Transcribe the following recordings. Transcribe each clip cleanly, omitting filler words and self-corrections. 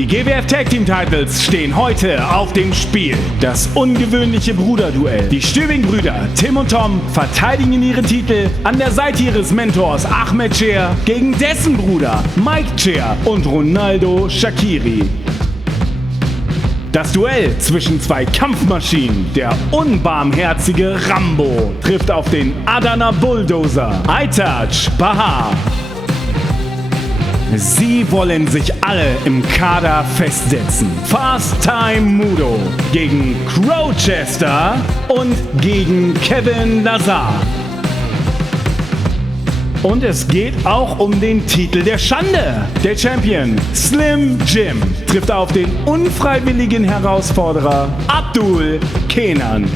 Die GWF Tag Team Titles stehen heute auf dem Spiel. Das ungewöhnliche Bruderduell. Die Stübing-Brüder Tim und Tom verteidigen ihre Titel an der Seite ihres Mentors Ahmed Cher gegen dessen Bruder Mike Cher und Ronaldo Shaqiri. Das Duell zwischen zwei Kampfmaschinen, der unbarmherzige Rambo, trifft auf den Adana Bulldozer Aytac Bahar. Sie wollen sich alle im Kader festsetzen. Fast Time Moodo gegen Crowchester und gegen Kevin Lazar. Und es geht auch um den Titel der Schande. Der Champion Slim Jim trifft auf den unfreiwilligen Herausforderer Abdul Kenan.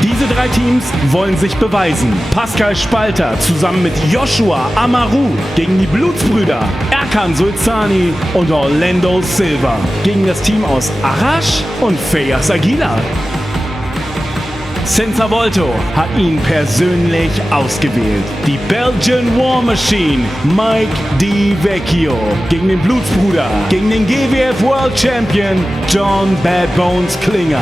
Diese drei Teams wollen sich beweisen. Pascal Spalter zusammen mit Joshua Amaru gegen die Blutsbrüder Erkan Sulcani und Orlando Silva gegen das Team aus Arash und Feyyaz Aguila. Senza Volto hat ihn persönlich ausgewählt. Die Belgian War Machine Mike D. Vecchio gegen den Blutsbruder, gegen den GWF World Champion John Bad Bones Klinger.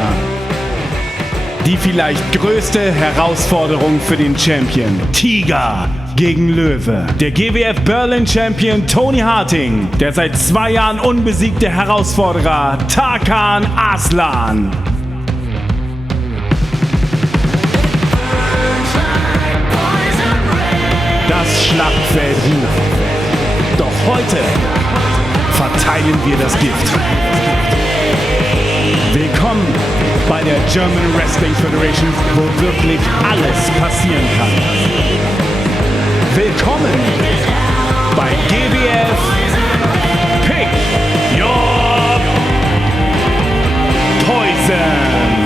Die vielleicht größte Herausforderung für den Champion. Tiger gegen Löwe. Der GWF Berlin Champion Toni Harting. Der seit 2 Jahren unbesiegte Herausforderer Tarkan Aslan. Das Schlachtfeld ruft. Doch heute verteilen wir das Gift. Willkommen bei der German Wrestling Federation, wo wirklich alles passieren kann. Willkommen bei GWF Pick Your Poison.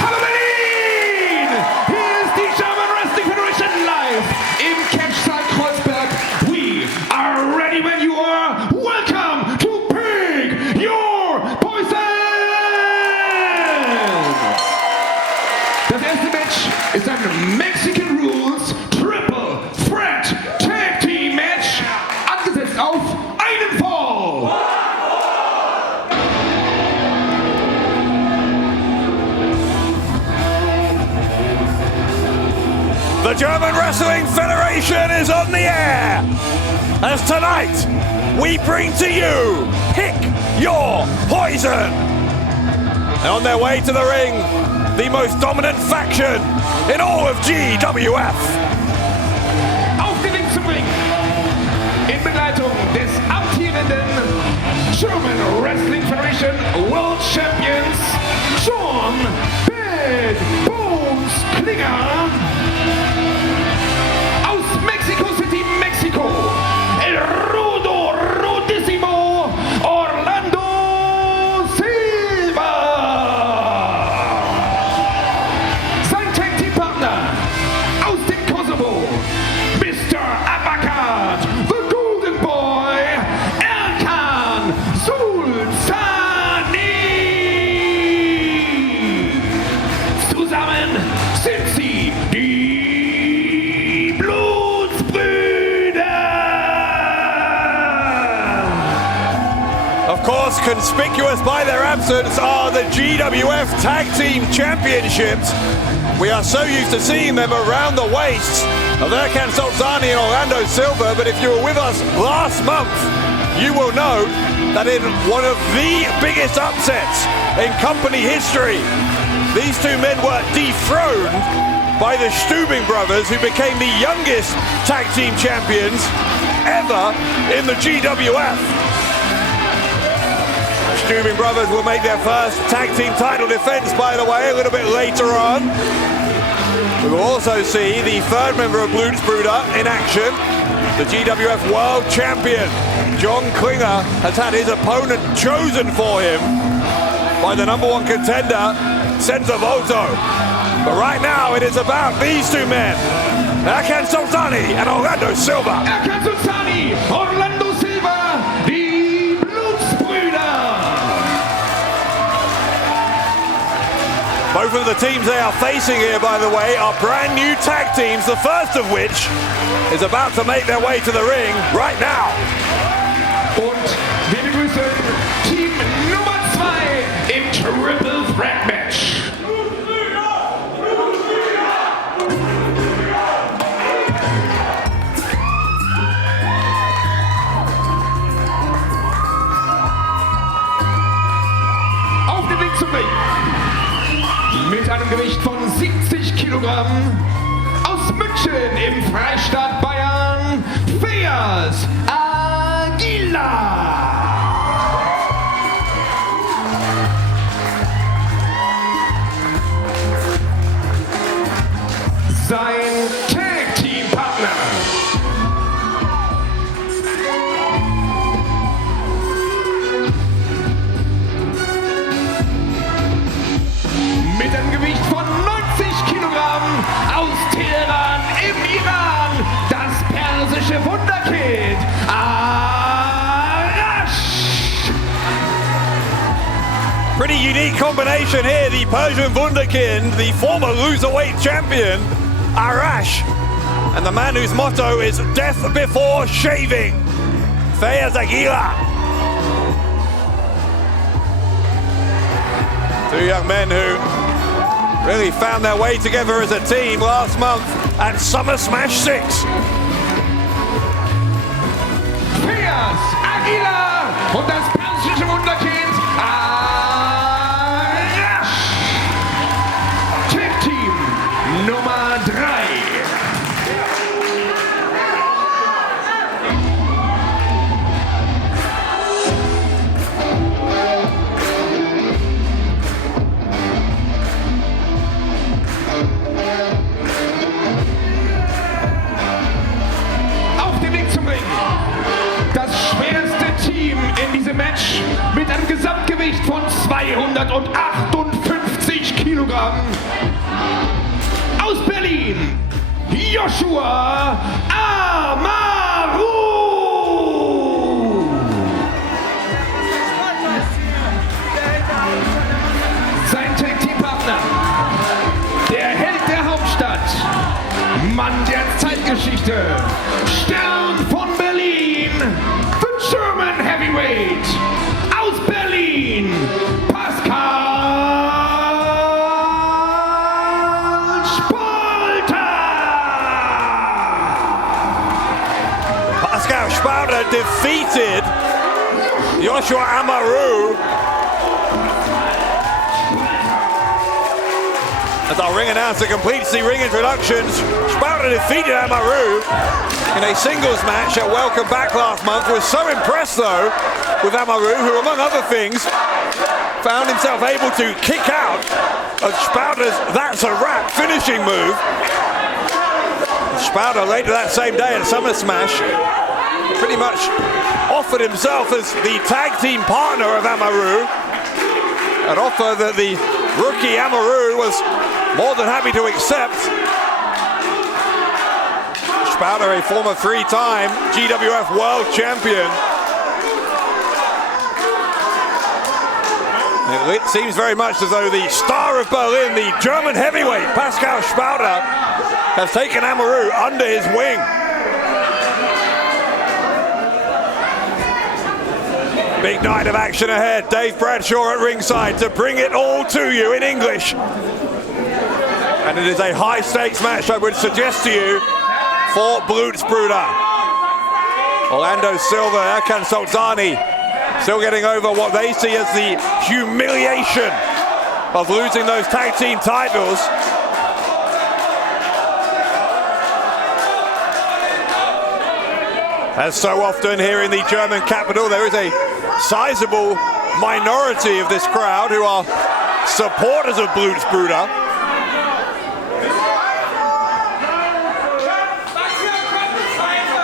Hallo Berlin! Hier ist die German Wrestling Federation live im Catchsaal Kreuzberg. We are ready when you are. Welcome to Pick Your Poison! Das erste Match ist ein Mexican Rules Triple Threat Tag Team Match, angesetzt auf einen Fall. The German Wrestling Federation is on the air, as tonight we bring to you Pick Your Poison. And on their way to the ring, the most dominant faction in all of GWF. Auf den Weg zum Ring, in Begleitung des amtierenden German Wrestling Federation World Champions John Bad Bones Klinger. Aus Mexico City, Mexiko, El Rudo Rudissimo Orlando Silva. Sein Tag Team Partner aus dem Kosovo, Mr. Abakat, the Golden Boy, Erkan Sulcani. Zusammen sind sie die Blutsbrüder. Of course, conspicuous by their absence are the GWF Tag Team Championships. We are so used to seeing them around the waists of Erkan Sulcani and Orlando Silva, but if you were with us last month, you will know that in one of the biggest upsets in company history, these two men were dethroned by the Stübing brothers, who became the youngest tag team champions ever in the GWF. Stübing brothers will make their first tag team title defense, by the way, a little bit later on. We will also see the third member of Blutsbrüder in action. The GWF World Champion, John Klinger, has had his opponent chosen for him by the #1 contender, Senza Volto. But right now it is about these two men, Erkan Sulcani and Orlando Silva. Erkan Sulcani, Orlando Silva, die Blutsbrüder. Both of the teams they are facing here, by the way, are brand new tag teams, the first of which is about to make their way to the ring right now. Und wir begrüßen Team Nummer 2 im Triple Threat Match. Auf dem Weg zum Ring. Mit einem Gewicht von 70 Kilogramm aus München im Freistaat Bayern, Feyyaz Aguila. Sein Tag-Team-Partner. Mit einem Gewicht von 90 Kilogramm aus Teheran im Iran, das persische Wunderkind, Arash. Pretty unique combination here, the Persian Wunderkind, the former loserweight champion, Arash, and the man whose motto is death before shaving, Feyyaz Aguila. Two young men who really found their way together as a team last month at Summer Smash 6. Feyyaz Aguila und das persische Wunderkind Arash. Tag Team Nummer 3. Match mit einem Gesamtgewicht von 258 Kilogramm. Aus Berlin, Joshua Amaru. Sein Tag-Team-Partner, der Held der Hauptstadt, Mann der Zeitgeschichte, Stern von Berlin, German Heavyweight aus Berlin, Pascal Spalter. Pascal Spalter defeated Joshua Amaru. As our ring announcer completes the ring introductions, Spalter defeated Amaru in a singles match at Welcome Back last month. Was so impressed though with Amaru, who among other things found himself able to kick out of Spalter's "That's a Wrap" finishing move. Spalter later that same day at Summer Smash pretty much offered himself as the tag team partner of Amaru, an offer that the rookie Amaru was more than happy to accept. Spalter, a former 3-time GWF World Champion. It seems very much as though the star of Berlin, the German heavyweight, Pascal Spalter, has taken Amaru under his wing. Big night of action ahead. Dave Bradshaw at ringside to bring it all to you in English. And it is a high-stakes match, I would suggest to you, for Blutsbrüder. Orlando Silva, Erkan Sulcani, still getting over what they see as the humiliation of losing those tag team titles. As so often here in the German capital, there is a sizable minority of this crowd who are supporters of Blutsbrüder.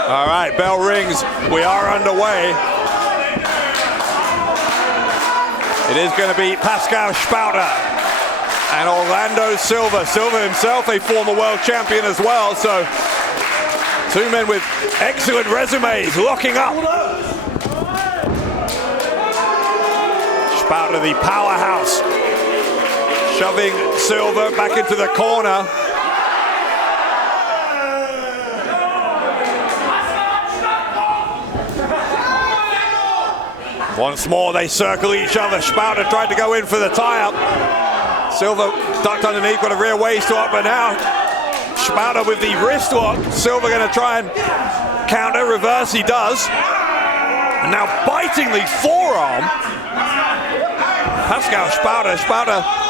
All right, bell rings. We are underway. It is going to be Pascal Spalter and Orlando Silva. Silva himself, a former world champion as well. So two men with excellent resumes locking up. Spalter, the powerhouse, Shoving Silva back into the corner. Once more they circle each other. Spalter tried to go in for the tie-up. Silva ducked underneath, got a rear waist up, but now Spalter with the wrist lock. Silva going to try and counter, reverse, he does. And now biting the forearm. Pascal Spalter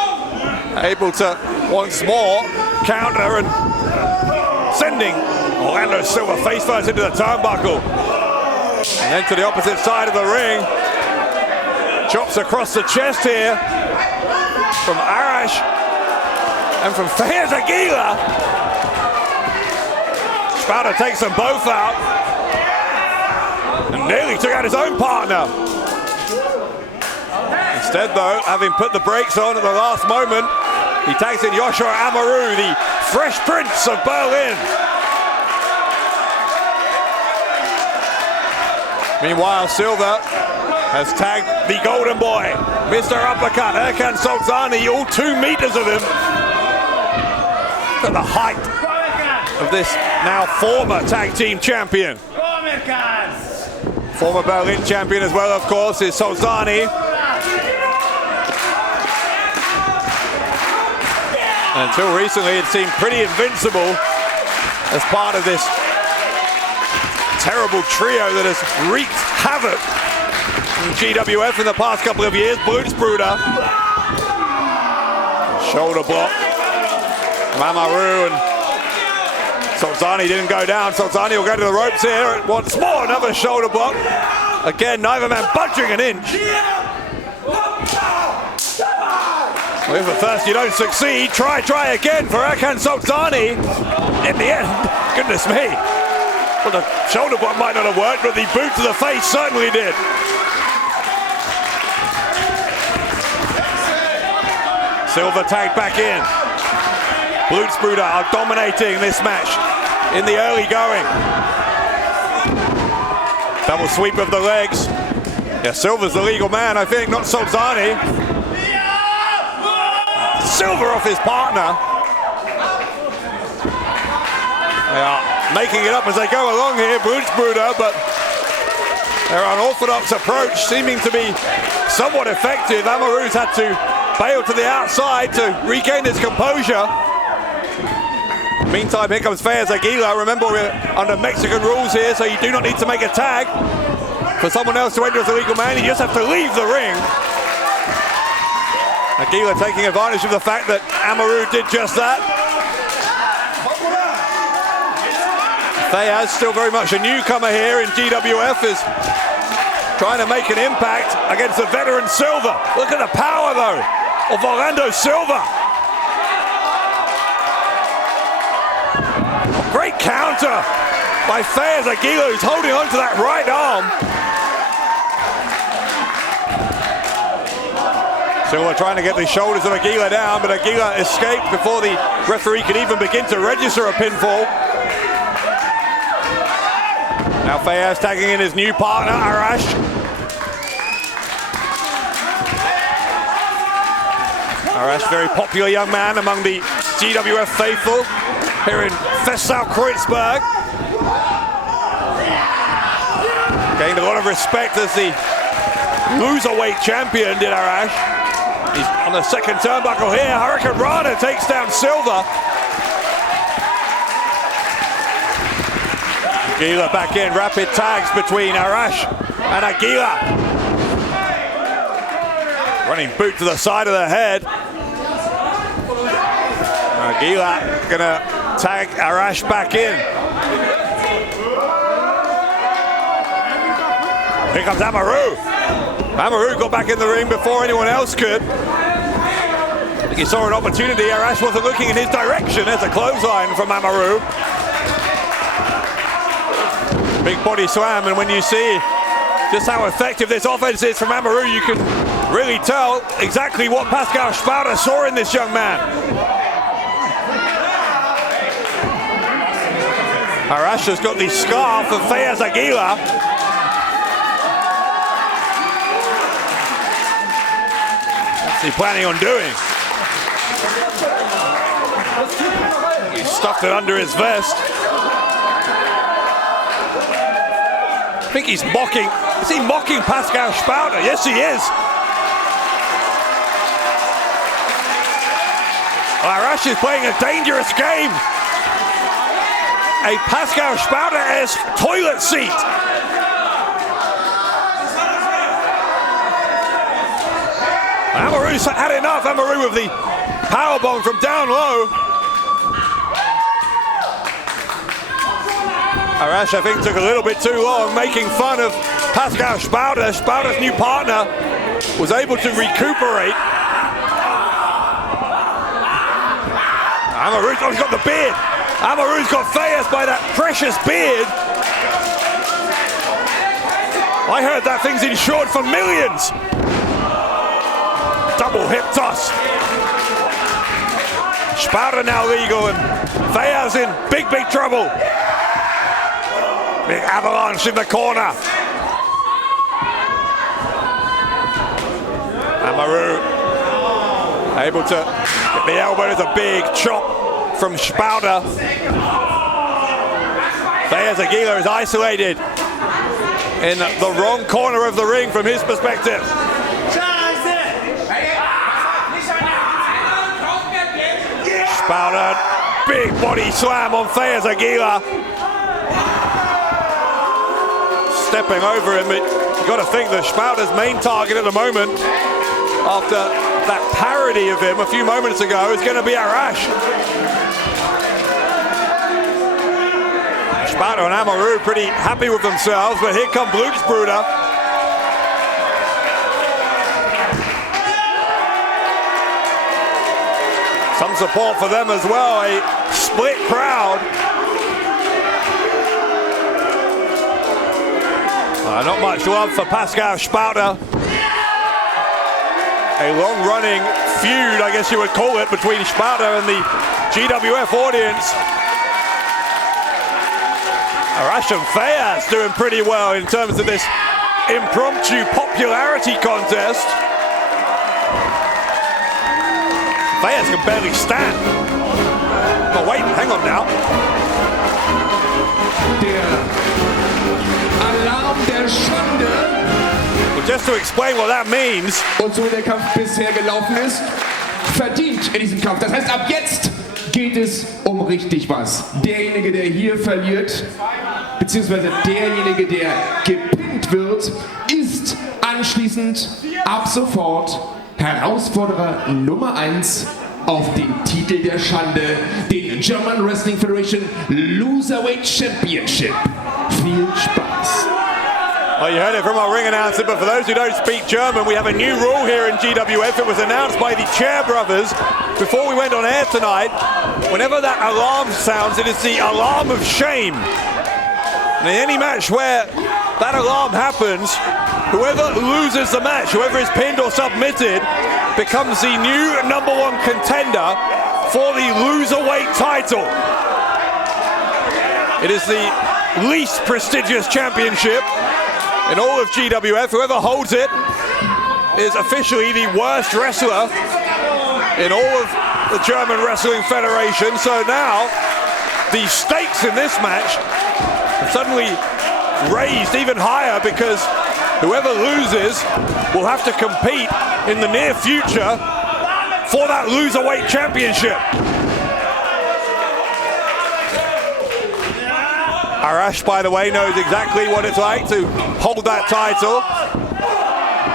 able to once more counter and sending Orlando Silva face first into the turnbuckle. And then to the opposite side of the ring. Chops across the chest here from Arash and from Feyyaz Aguila. Spalter takes them both out and nearly took out his own partner. Instead though, having put the brakes on at the last moment, he tags in Joshua Amaru, the Fresh Prince of Berlin. Meanwhile, Silva has tagged the Golden Boy, Mr. Uppercut, Erkan Sulcani, all 2 meters of him. At the height of this now former tag team champion. Former Berlin champion as well, of course, is Sulcani. And until recently, it seemed pretty invincible as part of this terrible trio that has wreaked havoc in GWF in the past couple of years. Blutsbrüder. Shoulder block. Amaru and Sulcani didn't go down. Sulcani will go to the ropes here. Once more, another shoulder block. Again, neither man budging an inch. Well, if at first you don't succeed, try again for Erkan Sulcani. In the end, goodness me. Well, the shoulder block might not have worked, but the boot to the face certainly did. Silva tagged back in. Blutsbrüder are dominating this match in the early going. Double sweep of the legs. Yeah, Silva's the legal man, I think, not Sulcani. Silva off his partner. They are making it up as they go along here, Blutsbrüder, but their unorthodox approach seeming to be somewhat effective. Amaru's had to bail to the outside to regain his composure. Meantime, here comes Feyyaz Aguila. Remember, we're under Mexican rules here, so you do not need to make a tag for someone else to enter as a legal man. You just have to leave the ring. Aguila taking advantage of the fact that Amaru did just that. Feyyaz, still very much a newcomer here in GWF, is trying to make an impact against the veteran Silva. Look at the power, though, of Orlando Silva. Great counter by Feyyaz Aguila, who's holding on to that right arm. Silva trying to get the shoulders of Aguila down, but Aguila escaped before the referee could even begin to register a pinfall. Now Feyyaz tagging in his new partner, Arash. Arash, very popular young man among the GWF faithful here in Kreuzberg. Gained a lot of respect as the loserweight champion, did Arash. He's on the second turnbuckle here. Hurricane Rana takes down Silva. Aguila back in, rapid tags between Arash and Aguila. Running boot to the side of the head. Aguila gonna tag Arash back in. Here comes Amaru. Amaru got back in the ring before anyone else could. I think he saw an opportunity. Arash wasn't looking in his direction. There's a clothesline from Amaru. Big body slam, and when you see just how effective this offense is from Amaru, you can really tell exactly what Pascal Spalter saw in this young man. Arash has got the scarf of Feyyaz Aguila. What's he planning on doing? He stuffed it under his vest. I think he's mocking. Is he mocking Pascal Spalter? Yes, he is. Arash is playing a dangerous game. A Pascal Spalter-esque toilet seat. Amaru's had enough. Amaru with the powerbomb from down low. Arash, I think, took a little bit too long making fun of Pascal Spalter. Spalter's new partner was able to recuperate. Amaru's got the beard. Amaru's got Feyyaz by that precious beard. I heard that thing's insured for millions. Double hip toss. Spalter now legal and Feyyaz in big trouble. Big avalanche in the corner. Amaru able to get the elbow. There's a big chop from Spalter. Feyyaz Aguila is isolated in the wrong corner of the ring from his perspective. Spalter, big body slam on Feyyaz Aguila. Stepping over him, but you've got to think that Spalter's main target at the moment, after that parody of him a few moments ago, is going to be Arash. Spalter and Amaru pretty happy with themselves, but here come Blutsbrüder. Some support for them as well, a split crowd. Not much love for Pascal Spalter. A long-running feud, I guess you would call it, between Spalter and the GWF audience. Arash and Feyyaz doing pretty well in terms of this impromptu popularity contest. Feyyaz can barely stand. Oh wait, hang on now. Alarm der Schande. Well, just to explain what that means. Und so der Kampf bisher gelaufen ist, verdient in diesem Kampf. Das heißt, ab jetzt geht es um richtig was. Derjenige, der hier verliert, beziehungsweise derjenige, der gepinnt wird, ist anschließend ab sofort Herausforderer Nummer 1 auf den Titel der Schande, den German Wrestling Federation Loserweight Championship. Viel Spaß. Well, you heard it from our ring announcer, but for those who don't speak German, we have a new rule here in GWF. It was announced by the Chair brothers before we went on air tonight. Whenever that alarm sounds, it is the alarm of shame. And in any match where that alarm happens, whoever loses the match, whoever is pinned or submitted, becomes the new #1 contender for the loserweight title. It is the least prestigious championship in all of GWF. Whoever holds it is officially the worst wrestler in all of the German Wrestling Federation. So now the stakes in this match are suddenly raised even higher, because whoever loses will have to compete in the near future for that loserweight championship. Arash, by the way, knows exactly what it's like to hold that title.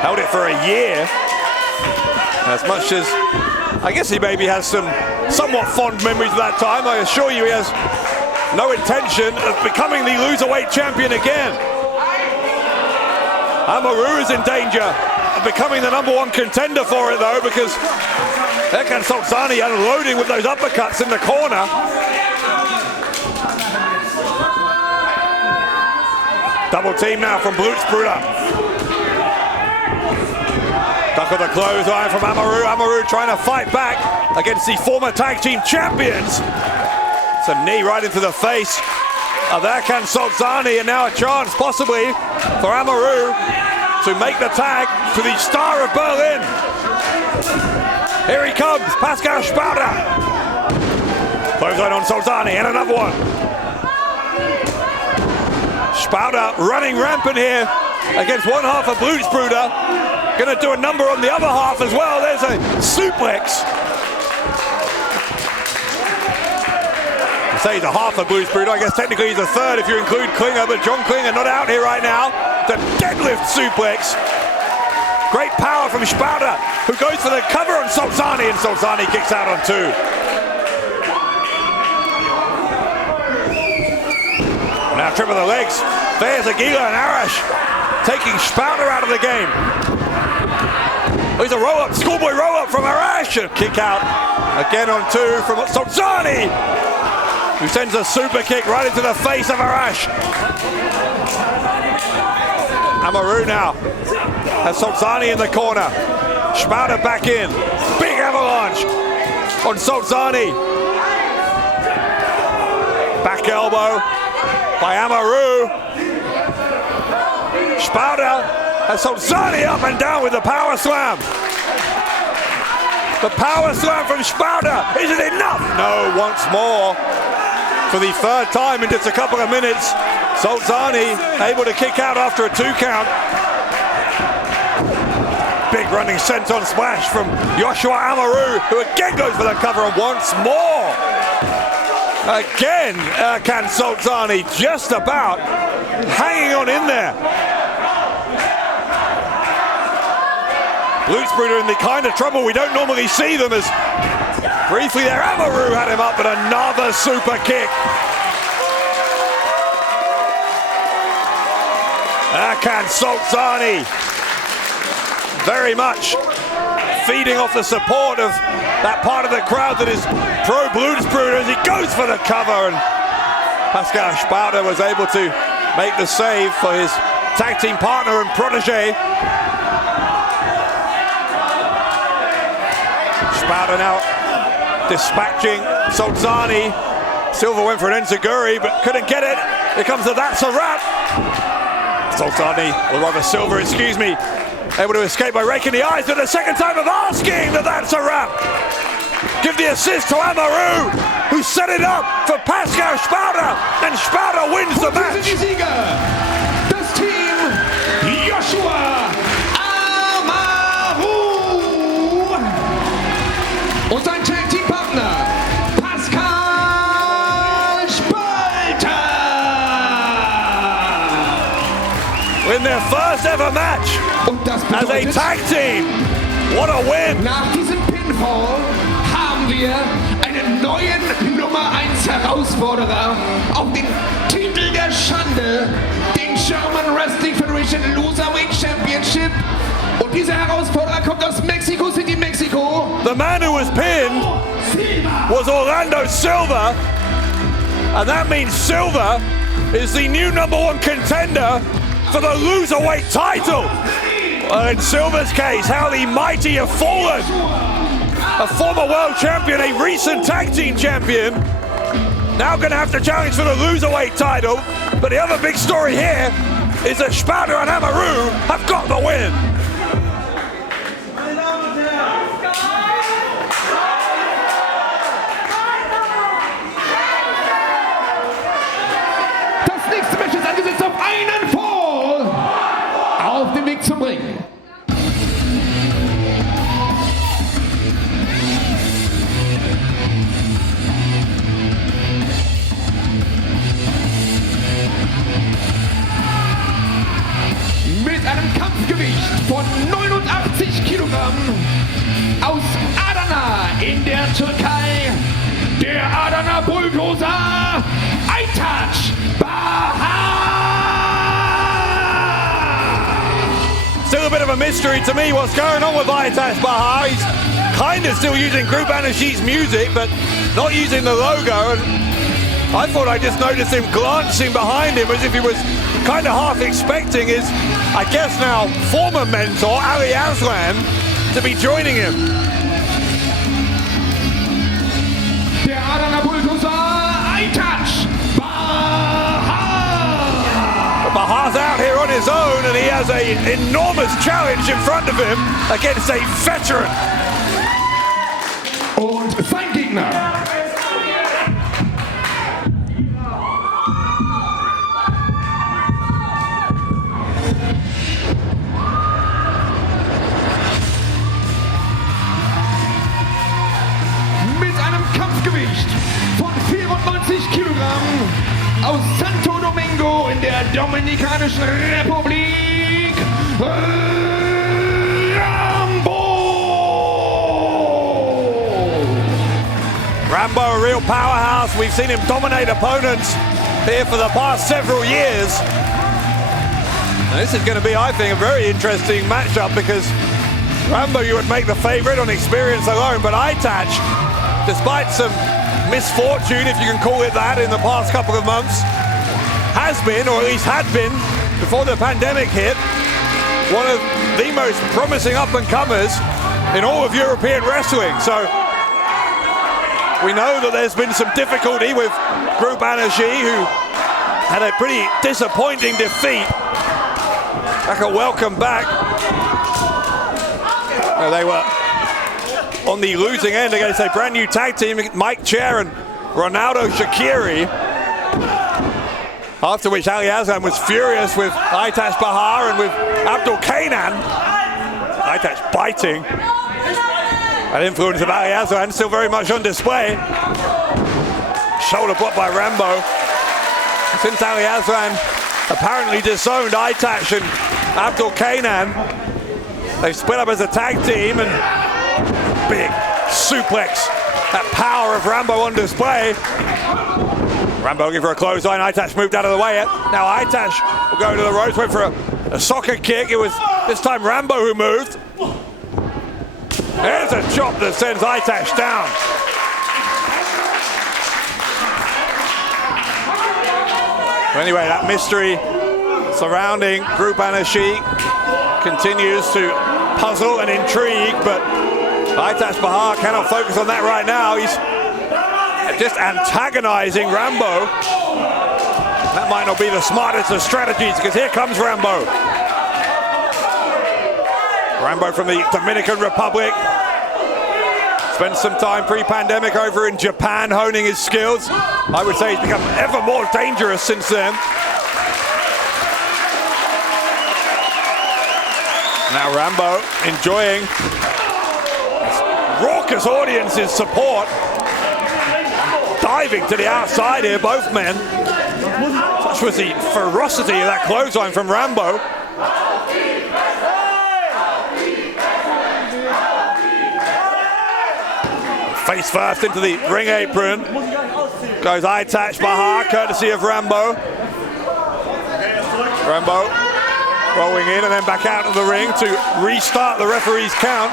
Held it for a year. As much as I guess he maybe has some somewhat fond memories of that time, I assure you he has no intention of becoming the loserweight champion again. Amaru is in danger of becoming the #1 contender for it, though, because Erkan Sulcani unloading with those uppercuts in the corner. Double team now from Blutsbrüder. Duck of the clothesline from Amaru. Amaru trying to fight back against the former tag team champions. It's a knee right into the face of Erkan Sulcani, and now a chance possibly for Amaru to make the tag to the Star of Berlin. Here he comes, Pascal Spalter. Clothesline on Sulcani, and another one. Spalter running rampant here against one half of Blutsbrüder. Gonna do a number on the other half as well. There's a suplex. I say he's a half of Blutsbrüder. I guess technically he's a third if you include Klinger, but John Klinger not out here right now. The deadlift suplex. Great power from Spalter, who goes for the cover on Sulcani, and Sulcani kicks out on two. Now trip of the legs. Feyyaz, Aguila, and Arash taking Spalter out of the game. Oh, he's a roll-up, schoolboy roll-up from Arash. A kick out again on two from Sulcani, who sends a super kick right into the face of Arash. Amaru now has Sulcani in the corner. Spalter back in. Big avalanche on Sulcani. Back elbow by Amaru. Spalter has Sulcani up and down with the power slam. The power slam from Spalter. Is it enough? No, once more. For the third time in just a couple of minutes, Sulcani able to kick out after a 2 count. Big running senton splash from Joshua Amaru, who again goes for the cover, and once more. Again, Erkan Sulcani just about hanging on in there. Blutsbrüder in the kind of trouble we don't normally see them, as briefly there Amaru had him up, but another super kick. Erkan Sulcani very much feeding off the support of that part of the crowd that is pro Blutsbrüder as he goes for the cover, and Pascal Spalter was able to make the save for his tag team partner and protege. Spalter now dispatching Sulcani. Silva went for an enziguri but couldn't get it. Here comes the That's a Wrap. Sulcani, or rather Silva, excuse me, able to escape by raking the eyes for the second time of asking that That's a Wrap. Give the assist to Amaru, who set it up for Pascal Spalter, and Spalter wins the match. Die Sieger, das Team Joshua Amaru und sein Tag-Team-Partner Pascal Spalter. Win their first ever match as a tag team. What a win! Nach diesem Pinfall haben wir einen neuen Nummer 1 Herausforderer auf den Titel der Schande, den German Wrestling Federation Loserweight Championship. Und dieser Herausforderer kommt aus Mexico City, Mexiko. The man who was pinned was Orlando Silva, and that means Silva is the new #1 contender for the Loserweight title. In Silva's case, how the mighty have fallen. A former world champion, a recent tag team champion, now going to have to challenge for the Loserweight title. But the other big story here is that Spalter and Amaru have got the win. Das nächste Match ist angesetzt auf einen Fall auf dem Weg zum Ring. Mit einem Kampfgewicht von 89 Kilogramm aus Adana in der Türkei, der Adana Bulldozer Aytac Bahar. Still a bit of a mystery to me what's going on with Aytac Bahar. He's kind of still using Group Anashi's music, but not using the logo. And I thought I just noticed him glancing behind him as if he was kind of half expecting his, I guess now, former mentor, Ali Aslan, to be joining him. Der Adana Bulldozer Aytac Bahar. Bahar's out here on his own, and he has an enormous challenge in front of him against a veteran. sein Gegner. Mit einem Kampfgewicht von 94 Kilogramm aus Santo Domingo in der Dominikanischen Republik, Rambo, a real powerhouse. We've seen him dominate opponents here for the past several years. And this is going to be, I think, a very interesting matchup because Rambo, you would make the favorite on experience alone, but Aytac, despite some misfortune, if you can call it that, in the past couple of months, has been, or at least had been, before the pandemic hit, one of the most promising up-and-comers in all of European wrestling. So we know that there's been some difficulty with Group Anashi, who had a pretty disappointing defeat. Like a welcome back. They were on the losing end against a brand new tag team, Mike Chair and Ronaldo Shaqiri. After which Aslan was furious with Aytac Bahar and with Abdul Kenan. Aytac biting. That influence of Aslan still very much on display. Shoulder block by Rambo. Since Aslan apparently disowned Aytac and Abdul Kenan, they split up as a tag team, and big suplex. That power of Rambo on display. Rambo looking for a clothesline. Aytac moved out of the way. Now Aytac will go to the ropes, went for a soccer kick. It was this time Rambo who moved. There's a chop that sends Aytac down. Anyway, that mystery surrounding Group Anashi continues to puzzle and intrigue, but Aytac Bahar cannot focus on that right now. He's just antagonizing Rambo. That might not be the smartest of strategies, because here comes Rambo. Rambo from the Dominican Republic. Spent some time pre-pandemic over in Japan honing his skills. I would say he's become ever more dangerous since then. Now Rambo enjoying raucous audience's support. Diving to the outside here, both men. Such was the ferocity of that clothesline from Rambo. Face first into the ring apron. Goes Aytac Bahar, courtesy of Rambo. Rambo rolling in and then back out of the ring to restart the referee's count.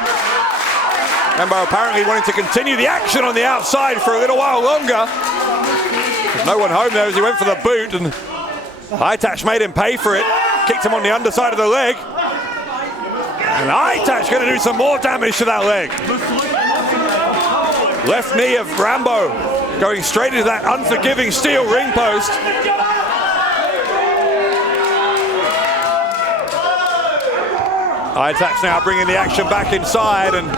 Rambo apparently wanting to continue the action on the outside for a little while longer. There's no one home there as he went for the boot, and Aytac made him pay for it. Kicked him on the underside of the leg. And Aytac going to do some more damage to that leg. Left knee of Rambo going straight into that unforgiving steel ring post. Aytac now bringing the action back inside, and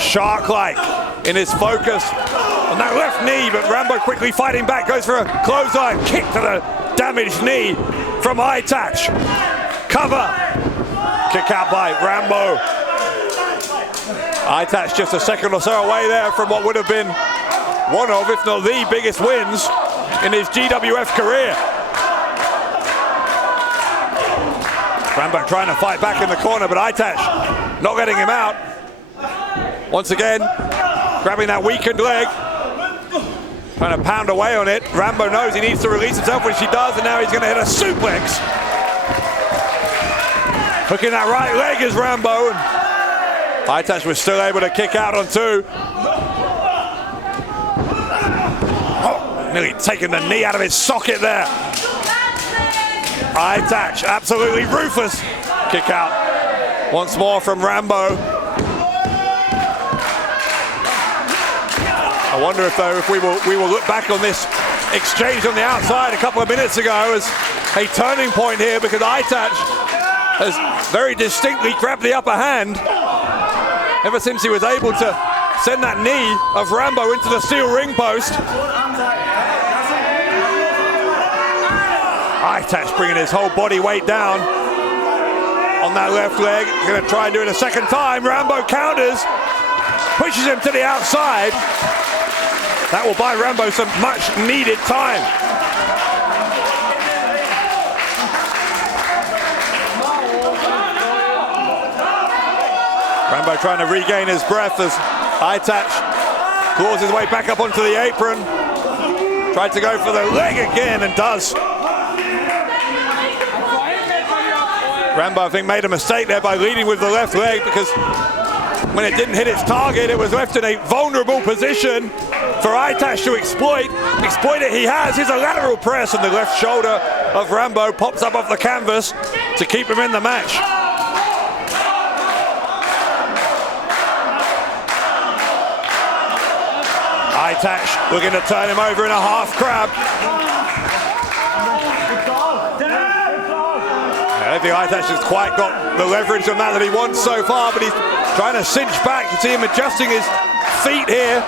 shark-like in his focus on that left knee, but Rambo quickly fighting back, goes for a clothesline kick to the damaged knee from Aytac. Cover. Kick out by Rambo. Aytac just a second or so away there from what would have been one of, if not the biggest wins in his GWF career. Rambo trying to fight back in the corner, but Aytac not letting him out. Once again, grabbing that weakened leg, trying to pound away on it. Rambo knows he needs to release himself, which he does, and now he's going to hit a suplex. Hooking that right leg is Rambo, and Aytac was still able to kick out on two. Oh, nearly taking the knee out of his socket there. Aytac absolutely ruthless. Kick out once more from Rambo. I wonder if we will look back on this exchange on the outside a couple of minutes ago as a turning point here, because Aytac has very distinctly grabbed the upper hand ever since he was able to send that knee of Rambo into the steel ring post. Aytac bringing his whole body weight down on that left leg. Gonna try and do it a second time. Rambo counters, pushes him to the outside. That will buy Rambo some much needed time. Rambo trying to regain his breath as Aytac claws his way back up onto the apron. Tried to go for the leg again and does. Rambo, I think, made a mistake there by leading with the left leg, because when it didn't hit its target, it was left in a vulnerable position for Aytac to exploit. Exploit it he has. Here's a lateral press, and the left shoulder of Rambo pops up off the canvas to keep him in the match. Aytac looking to turn him over in a half crab. I don't think Aytac has quite got the leverage on that he wants so far, but he's trying to cinch back. You see him adjusting his feet here.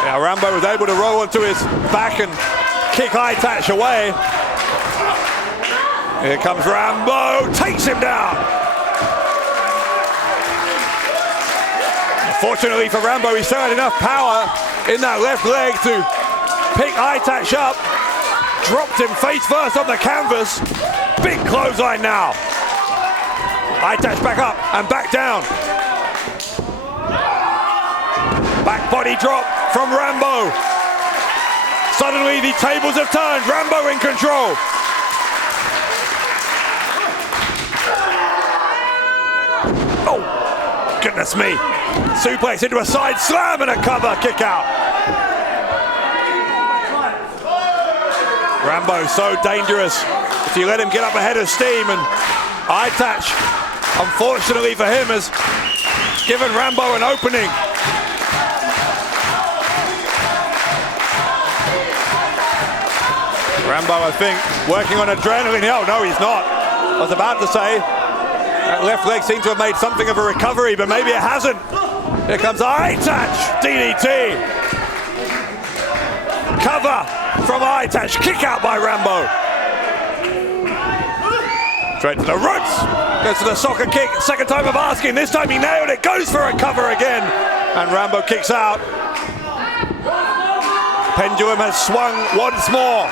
Yeah, Rambo was able to roll onto his back and kick Aytac away. Here comes Rambo, takes him down. Fortunately for Rambo, he still had enough power in that left leg to pick Aytac up. Dropped him face first on the canvas. Big clothesline now. Aytac back up and back down. Back body drop from Rambo. Suddenly the tables have turned. Rambo in control. Oh, goodness me. Suplex into a side slam and a cover kick out. Rambo so dangerous if you let him get up ahead of steam, and Aytac, unfortunately for him, has given Rambo an opening. Rambo, I think, working on adrenaline. Oh, no, he's not. I was about to say, that left leg seemed to have made something of a recovery, but maybe it hasn't. Here comes Aytac, DDT. Cover from Aytac, kick out by Rambo. Straight to the ropes, goes for the soccer kick, second time of asking, this time he nailed it, goes for a cover again, and Rambo kicks out. Pendulum has swung once more,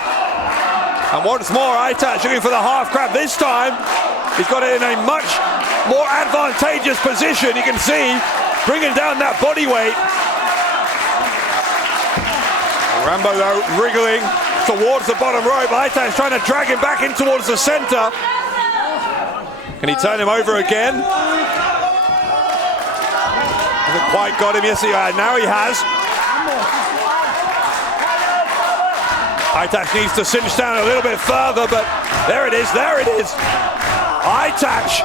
and once more Aytac looking for the half crab. This time he's got it in a much more advantageous position. You can see, bringing down that body weight. Rambo though wriggling towards the bottom rope. Aytac trying to drag him back in towards the center. Can he turn him over again? Hasn't quite got him. Yes, now he has. Aytac needs to cinch down a little bit further, but there it is, there it is. Aytac,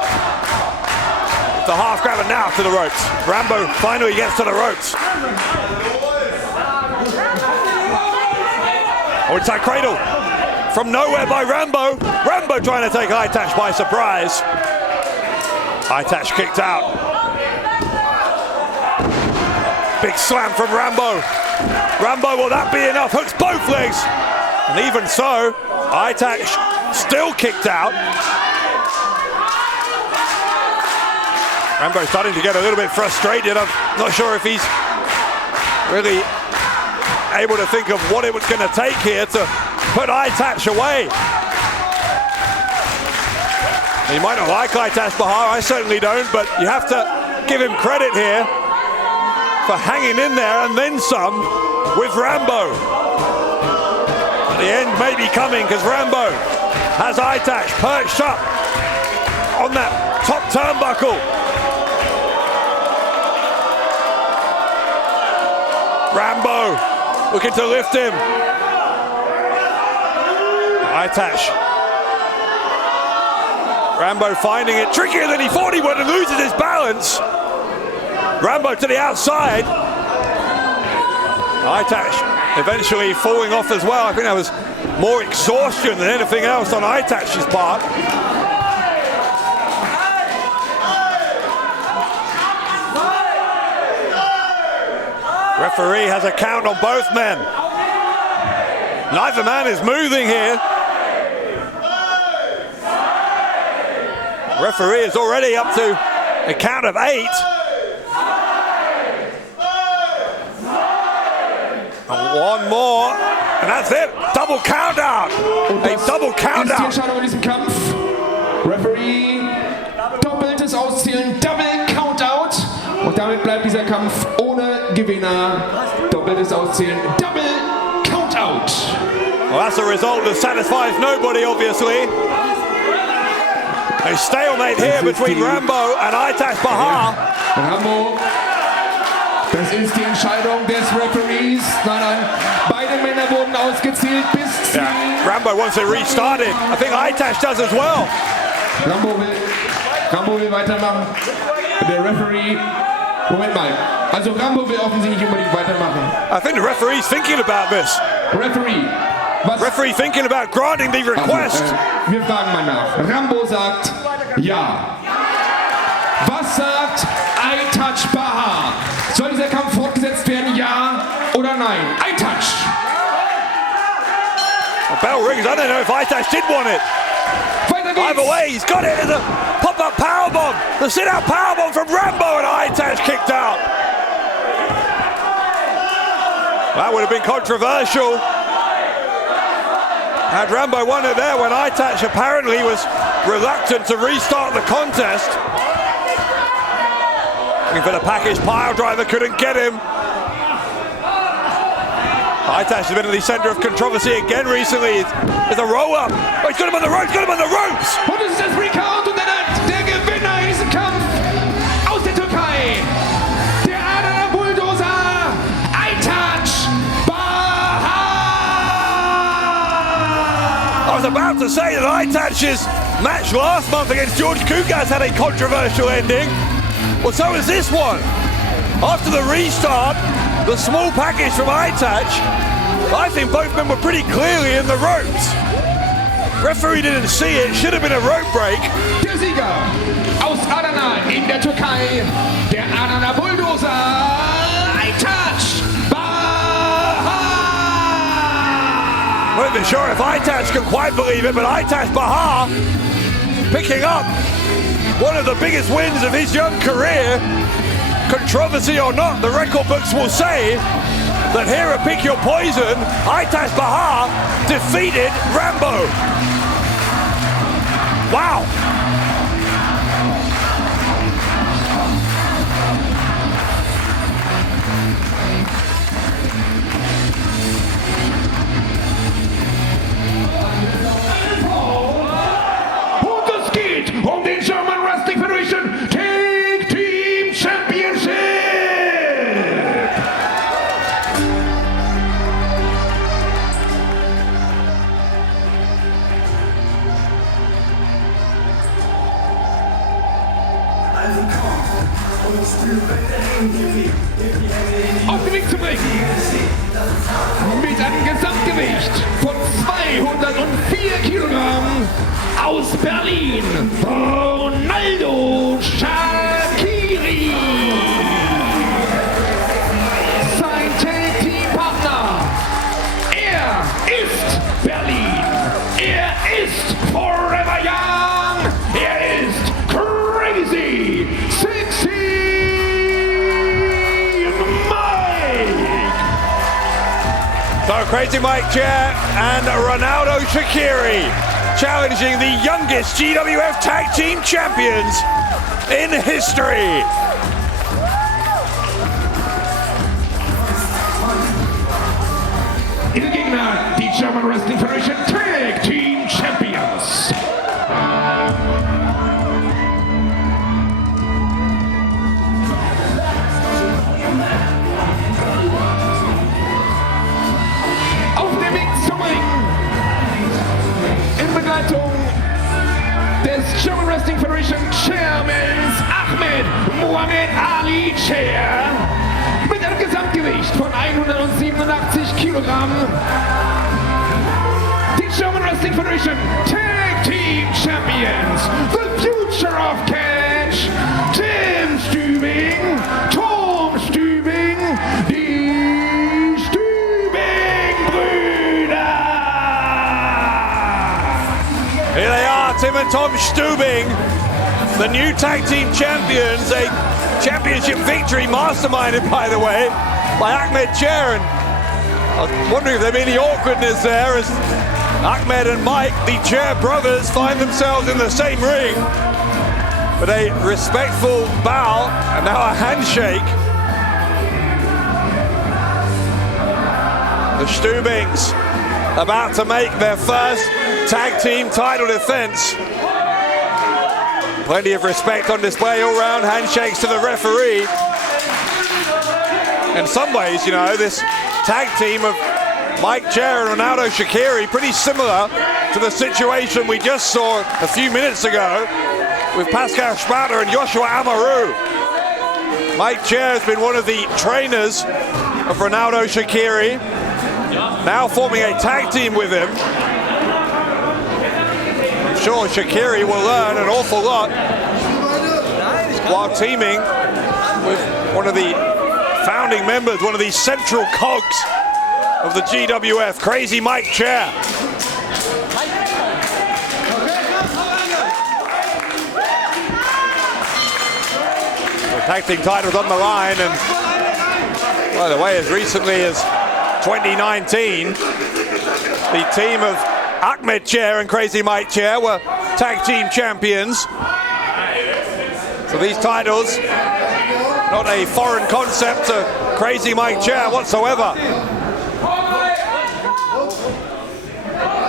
the half grab, and now to the ropes. Rambo finally gets to the ropes. Outside cradle from nowhere by Rambo. Rambo trying to take Aytac by surprise. Aytac kicked out. Big slam from Rambo. Rambo, will that be enough? Hooks both legs. And even so, Aytac still kicked out. Rambo's starting to get a little bit frustrated. I'm not sure if he's really able to think of what it was going to take here to put Aytac away. You might not like Aytac, Bahar, I certainly don't, but you have to give him credit here for hanging in there and then some with Rambo. The end may be coming because Rambo has Aytac perched up on that top turnbuckle. Rambo looking to lift him. Aytac. Rambo finding it trickier than he thought he would and loses his balance. Rambo to the outside. Aytac eventually falling off as well. I think that was more exhaustion than anything else on Aytac's part. Referee has a count on both men. Neither man is moving here. Referee is already up to a count of 8. And one more, and that's it. Double countdown. A double countdown. Die Entscheidung in diesem Kampf. Referee, doppeltes Auszählen, Double Countout. Und damit bleibt dieser Kampf ohne Gewinner. Doppeltes Auszählen, Double Countout. Well, that's a result that satisfies nobody, obviously. A stalemate here between Rambo and Aytac Bahar. Rambo, das ist die Entscheidung des Referees. Nein, beide Männer wurden ausgezählt bis 10. Yeah, Rambo wants it restarted. I think Aytac does as well. Rambo will weitermachen. Der Referee, Moment mal. Also Rambo will offensichtlich unbedingt weitermachen. I think the referee's thinking about this. Referee thinking about granting the request. Also, wir fragen mal nach. Rambo sagt ja. Was sagt Aytac Bahar? Soll dieser Kampf fortgesetzt werden, ja oder nein? Aytac! The bell rings. I don't know if Aytac did want it. Either way, he's got it as a pop-up powerbomb. The sit-out powerbomb from Rambo, and Aytac kicked out. That would have been controversial. Had Rambo won it there when Aytac apparently was reluctant to restart the contest. Looking for the package, pile driver couldn't get him. Aytac has been at the centre of controversy again recently. There's a roll-up. Oh, he's got him on the ropes, got him on the ropes! Und es ist das Recount und dann hat der Gewinner in diesem Kampf aus der Türkei, der Adana Bulldozer, Aytac Bahar! I was about to say that Aytac's match last month against George Kugas had a controversial ending. Well, so is this one. After the restart, the small package from Aytac, I think both men were pretty clearly in the ropes. Referee didn't see it, should have been a rope break. Der Sieger aus Adana in der Türkei, der Adana Bulldozer, Aytac Bahar! I'm not even sure if Aytac can quite believe it, but Aytac Bahar picking up one of the biggest wins of his young career. Controversy or not, the record books will say that here at Pick Your Poison, Aytac Bahar defeated Rambo. Wow. Und es geht um den German Wrestling Federation Tag Team Championship! Auf den Weg zu bringen. Mit einem Gesamtgewicht von 204 Kilogramm aus Berlin, Ronaldo Shaqiri. Sein Tag-Team-Partner, er ist Berlin, er ist Forever Young, er ist Crazy Sexy Mike. So Crazy Mike Chair and Ronaldo Shaqiri challenging the youngest GWF Tag Team Champions in history. Ihre Gegner, die German Wrestling Federation Tag Team Champions. Auf dem Weg zum Ring. In Begleitung des German Wrestling Federation Chairmans Ahmed Muhammad Ali Chair. Mit einem Gesamtgewicht von 187 Kilogramm. Die German Wrestling Federation Tag Team Champions. The Future of Catch. Tim Stübing, Tom Stübing, die Tim and Tom Stübing, the new tag team champions, a championship victory masterminded, by the way, by Ahmed Chair. And I was wondering if there'd be any awkwardness there as Ahmed and Mike, the Chair brothers, find themselves in the same ring. But a respectful bow and now a handshake. The Stübings about to make their first tag team title defense. Plenty of respect on display all round, handshakes to the referee. In some ways, you know, this tag team of Mike Chair and Ronaldo Shaqiri, pretty similar to the situation we just saw a few minutes ago with Pascal Spalter and Joshua Amaru. Mike Chair has been one of the trainers of Ronaldo Shaqiri, now forming a tag team with him. I'm sure Shaqiri will learn an awful lot while teaming with one of the founding members, one of the central cogs of the GWF, Crazy Mike Chair. The tag team titles on the line, and by the way, as recently as 2019, the team of Ahmed Chair and Crazy Mike Chair were tag team champions. So these titles, not a foreign concept to Crazy Mike Chair whatsoever.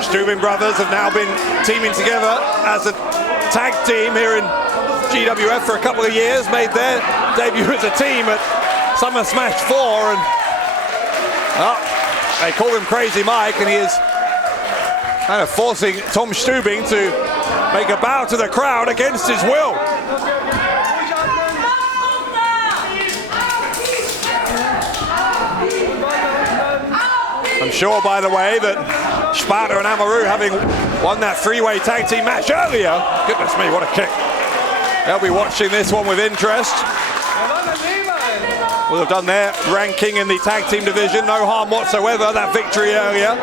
Stübing brothers have now been teaming together as a tag team here in GWF for a couple of years, made their debut as a team at Summer Smash 4, and they call him Crazy Mike, and he is kind of forcing Tom Stübing to make a bow to the crowd against his will. I'm sure, by the way, that Spalter and Amaru, having won that three-way tag team match earlier, goodness me, what a kick. They'll be watching this one with interest. Will have done their ranking in the tag team division, no harm whatsoever, that victory earlier.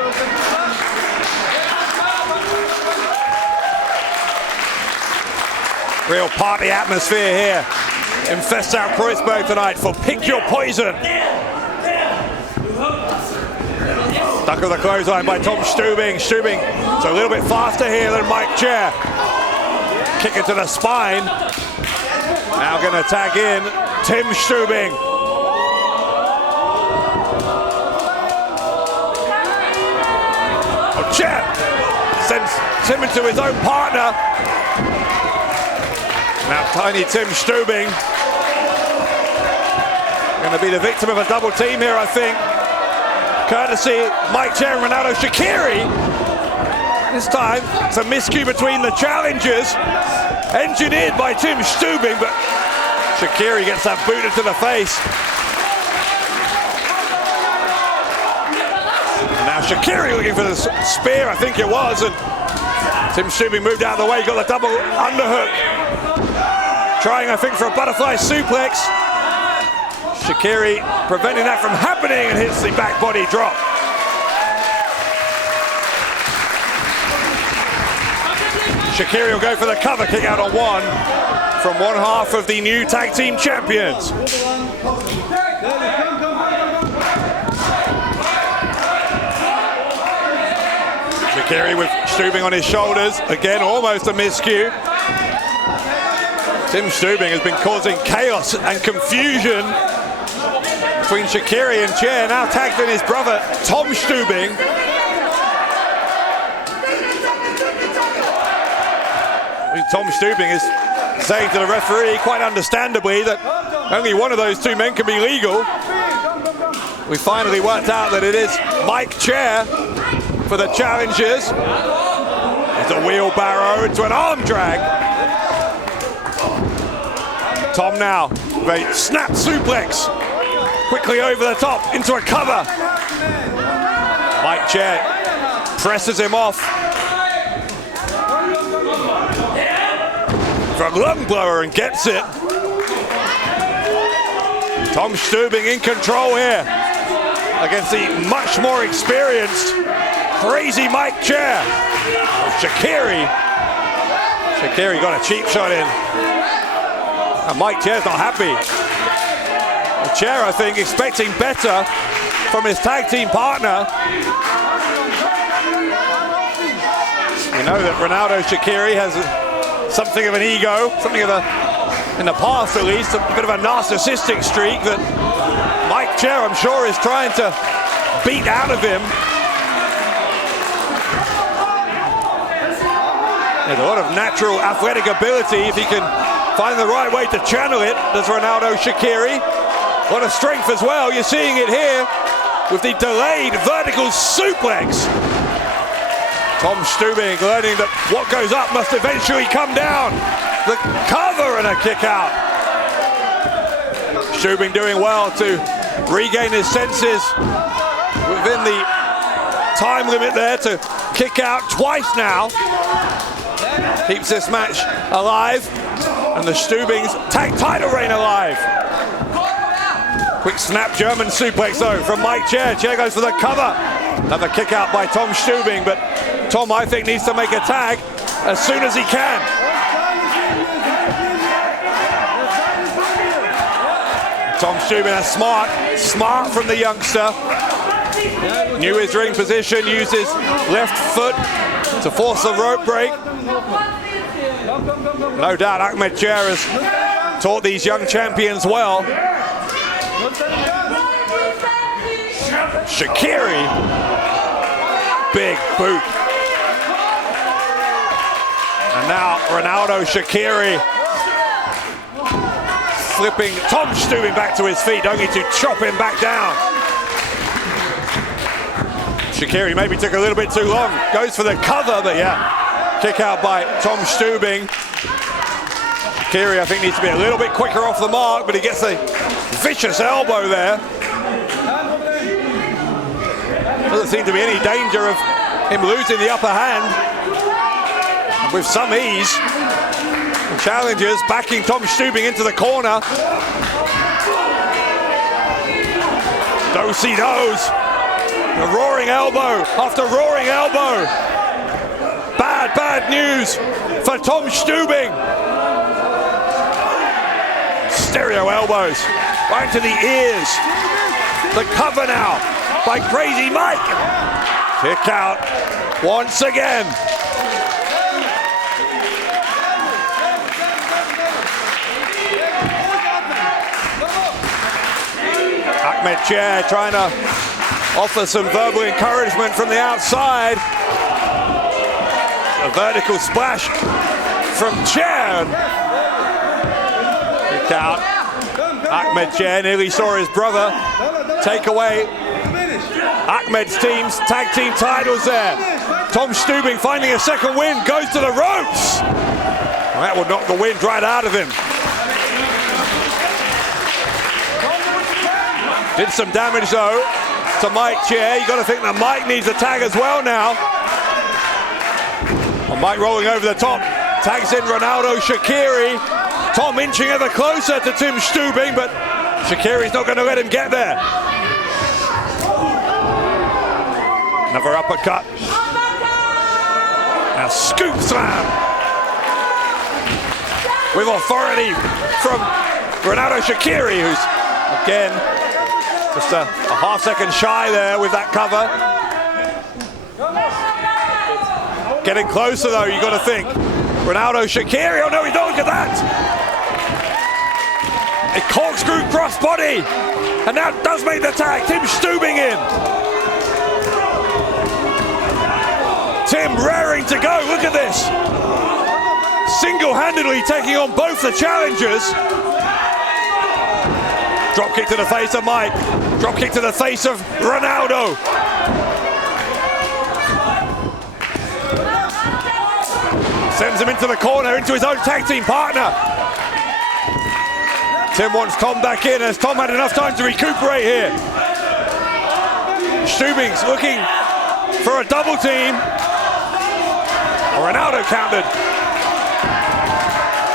Real party atmosphere here in Feyyaz Kreuzberg tonight for Pick Your Poison. Stuck with the clothesline by Tom Stübing. Stübing is a little bit faster here than Mike Chair. Kick it to the spine. Now going to tag in Tim Stübing. Oh, Chair sends Tim into his own partner. Now tiny Tim Stübing going to be the victim of a double team here, I think. Courtesy Mike Chair and Ronaldo Shaqiri. This time it's a miscue between the challengers, engineered by Tim Stübing, but Shaqiri gets that booted to the face. Now Shaqiri looking for the spear, I think it was, and Tim Stübing moved out of the way, got the double underhook. Trying, I think, for a butterfly suplex. Shaqiri preventing that from happening and hits the back body drop. Shaqiri will go for the cover kick out on one from one half of the new tag team champions. Shaqiri with Stübing on his shoulders. Again, almost a miscue. Tim Stübing has been causing chaos and confusion between Shaqiri and Chair, now tagged in his brother Tom Stübing. Tom Stübing is saying to the referee, quite understandably, that only one of those two men can be legal. We finally worked out that it is Mike Chair for the challengers. It's a wheelbarrow into an arm drag. Tom now with a snap suplex. Quickly over the top into a cover. Mike Chair presses him off. For a lung blower and gets it. Tom Stübing in control here against the much more experienced Crazy Mike Chair. Shaqiri Shaqiri got a cheap shot in. And Mike Chair's not happy. The Chair, I think, expecting better from his tag team partner. You know that Ronaldo Shaqiri has something of an ego, something of a, in the past at least, a bit of a narcissistic streak that Mike Chair, I'm sure, is trying to beat out of him. There's a lot of natural athletic ability if he can find the right way to channel it. Does Ronaldo Shaqiri. A lot of strength as well. You're seeing it here with the delayed vertical suplex. Tom Stübing learning that what goes up must eventually come down. The cover and a kick out. Stübing doing well to regain his senses within the time limit there to kick out twice now. Keeps this match alive and the Stübing's tag title reign alive. Quick snap German suplex though from Mike Chair. Chair goes for the cover. Another kick out by Tom Stübing, but Tom, I think, needs to make a tag as soon as he can. Tom Stübing, smart from the youngster. Knew his ring position, used his left foot to force the rope break. No doubt Ahmed Chair has taught these young champions well. Shaqiri, big boot. And now Ronaldo Shaqiri flipping Tom Stübing back to his feet, only to chop him back down. Shaqiri maybe took a little bit too long, goes for the cover, but yeah, kick out by Tom Stübing. Shaqiri, I think, needs to be a little bit quicker off the mark, but he gets a vicious elbow there. Doesn't seem to be any danger of him losing the upper hand. With some ease, the challengers backing Tom Stübing into the corner. Do-si-dos. A roaring elbow after roaring elbow. Bad news for Tom Stübing. Stereo elbows right to the ears. The cover now by Crazy Mike. Kick out once again. Ahmed Chair trying to offer some verbal encouragement from the outside. A vertical splash from Chair. Kick out. Ahmed Chair nearly saw his brother take away Ahmed's team's tag team titles there. Tom Stübing finding a second win, goes to the ropes. Well, that will knock the wind right out of him. Did some damage though to Mike Chair. You got to think that Mike needs a tag as well now. Well, Mike rolling over the top, tags in Ronaldo Shaqiri. Tom inching ever closer to Tim Stübing, but Shaqiri's not going to let him get there. Another uppercut. A scoop slam with authority from Ronaldo Shaqiri, who's again just a half second shy there with that cover. Getting closer though, you got to think. Ronaldo Shaqiri, oh no, he don't, look at that! A corkscrew crossbody, and that does make the tag. Tim Stübing in. Tim raring to go, look at this. Single-handedly taking on both the challengers. Drop kick to the face of Mike. Drop kick to the face of Ronaldo. Sends him into the corner, into his own tag team partner. Tim wants Tom back in. Has Tom had enough time to recuperate here? Stübing's looking for a double team. Ronaldo countered.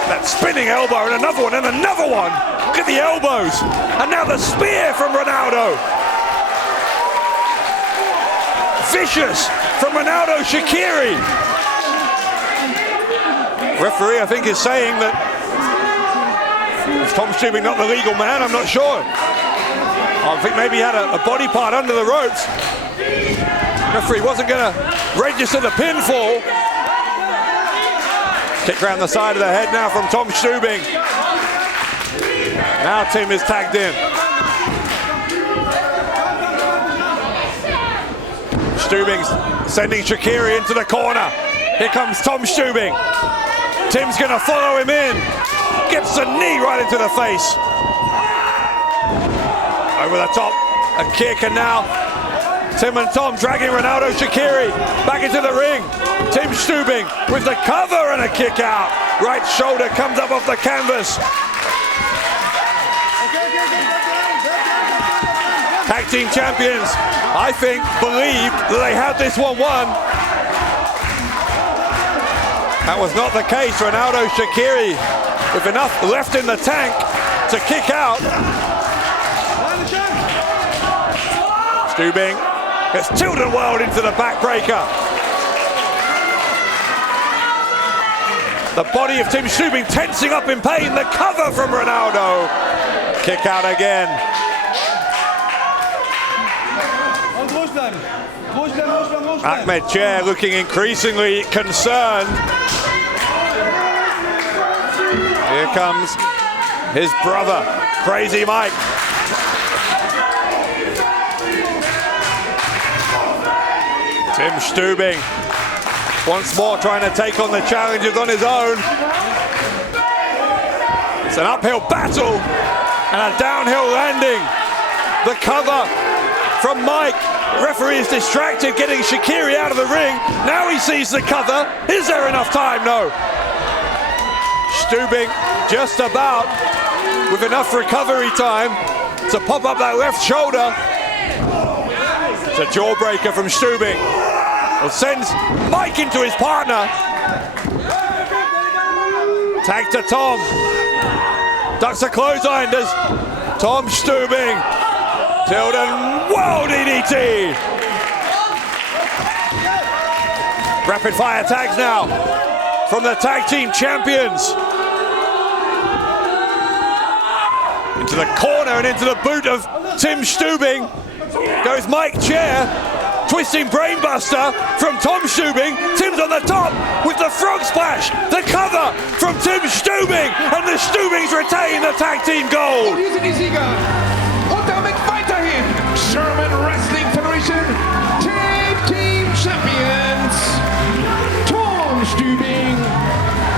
That spinning elbow and another one and another one. Look at the elbows. And now the spear from Ronaldo. Vicious from Ronaldo Shaqiri. Referee, I think, is saying that is Tom Stübing not the legal man? I'm not sure. I think maybe he had a body part under the ropes. Referee wasn't going to register the pinfall. Kick around the side of the head now from Tom Stübing. Now Tim is tagged in. Stübing's sending Shaqiri into the corner. Here comes Tom Stübing. Tim's going to follow him in. Gets a knee right into the face. Over the top, a kick, and now Tim and Tom dragging Ronaldo Shaqiri back into the ring. Tim Stübing with the cover and a kick out. Right shoulder comes up off the canvas. Tag team champions, I think, believed that they had this one won. That was not the case. Ronaldo Shaqiri with enough left in the tank to kick out. Stübing gets tilted well into the backbreaker. The body of Tim Stübing tensing up in pain. The cover from Ronaldo. Kick out again. Ahmed Chair looking increasingly concerned. Here comes his brother, Crazy Mike. Tim Stübing once more trying to take on the challenges on his own. It's an uphill battle and a downhill landing. The cover from Mike. Referee is distracted, getting Shaqiri out of the ring. Now he sees the cover. Is there enough time? No. Stübing just about with enough recovery time to pop up that left shoulder. It's a jawbreaker from Stübing. It sends Mike into his partner. Tag to Tom. Ducks a clothesline. Does Tom Stübing. Tilden, whoa, DDT! Rapid fire tags now from the tag team champions. Into the corner and into the boot of Tim Stübing. Goes Mike Chair, twisting brainbuster from Tom Stübing. Tim's on the top with the frog splash. The cover from Tim Stübing, and the Stübings retain the tag team gold. German Wrestling Federation Tag Team Champions, Tom Stübing,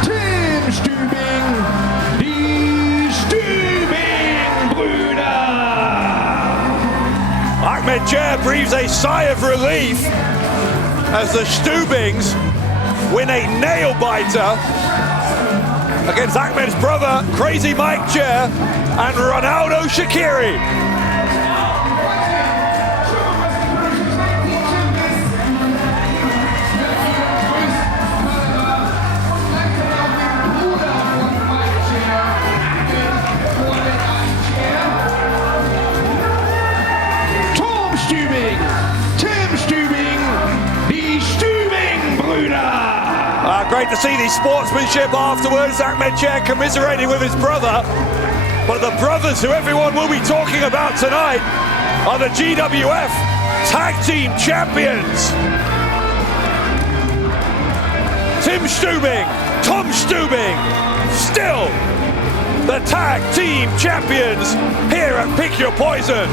Tim Stübing, die Stübing-Brüder. Ahmed Chair breathes a sigh of relief as the Stübings win a nail-biter against Ahmed's brother, Crazy Mike Chair, and Ronaldo Shaqiri. Great to see the sportsmanship afterwards. Ahmed Chair commiserating with his brother. But the brothers who everyone will be talking about tonight are the GWF Tag Team Champions. Tim Stübing, Tom Stübing, still the Tag Team Champions here at Pick Your Poison.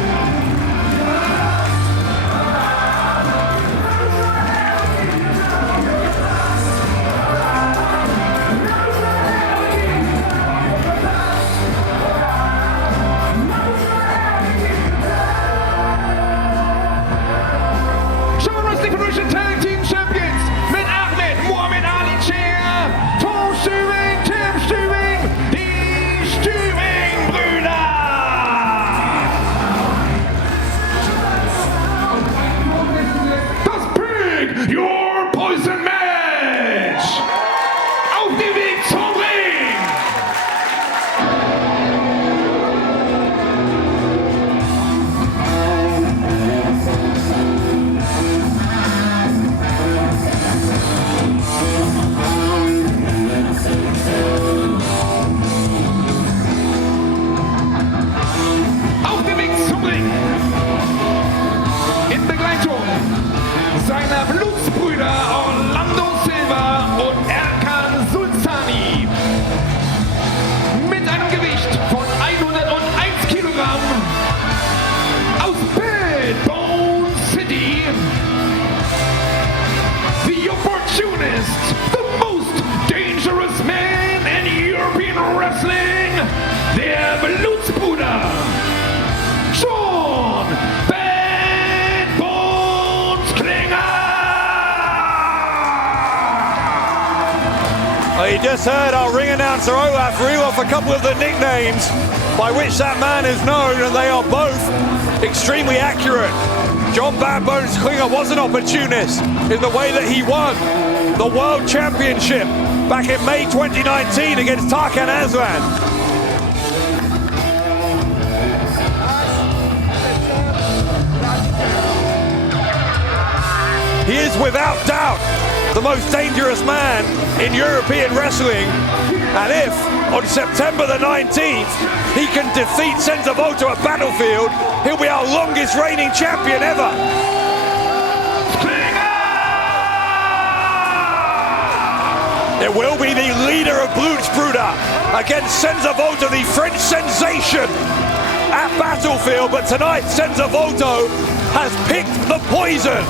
Tag Team Champions mit Ahmed Muhammad Ali Chair, Tom Stübing, Tim Stübing, die Stübing-Brüder. just heard our ring announcer Olaf reel off a couple of the nicknames by which that man is known, and they are both extremely accurate. John Bad Bones Klinger was an opportunist in the way that he won the World Championship back in May 2019 against Tarkan Aslan. He is without doubt the most dangerous man in European wrestling, and if on September the 19th he can defeat Senza Volto at Battlefield, he'll be our longest reigning champion ever. It will be the leader of Blutsbrüder against Senza Volto, the French Senzation, at Battlefield. But tonight Senza Volto has picked the poison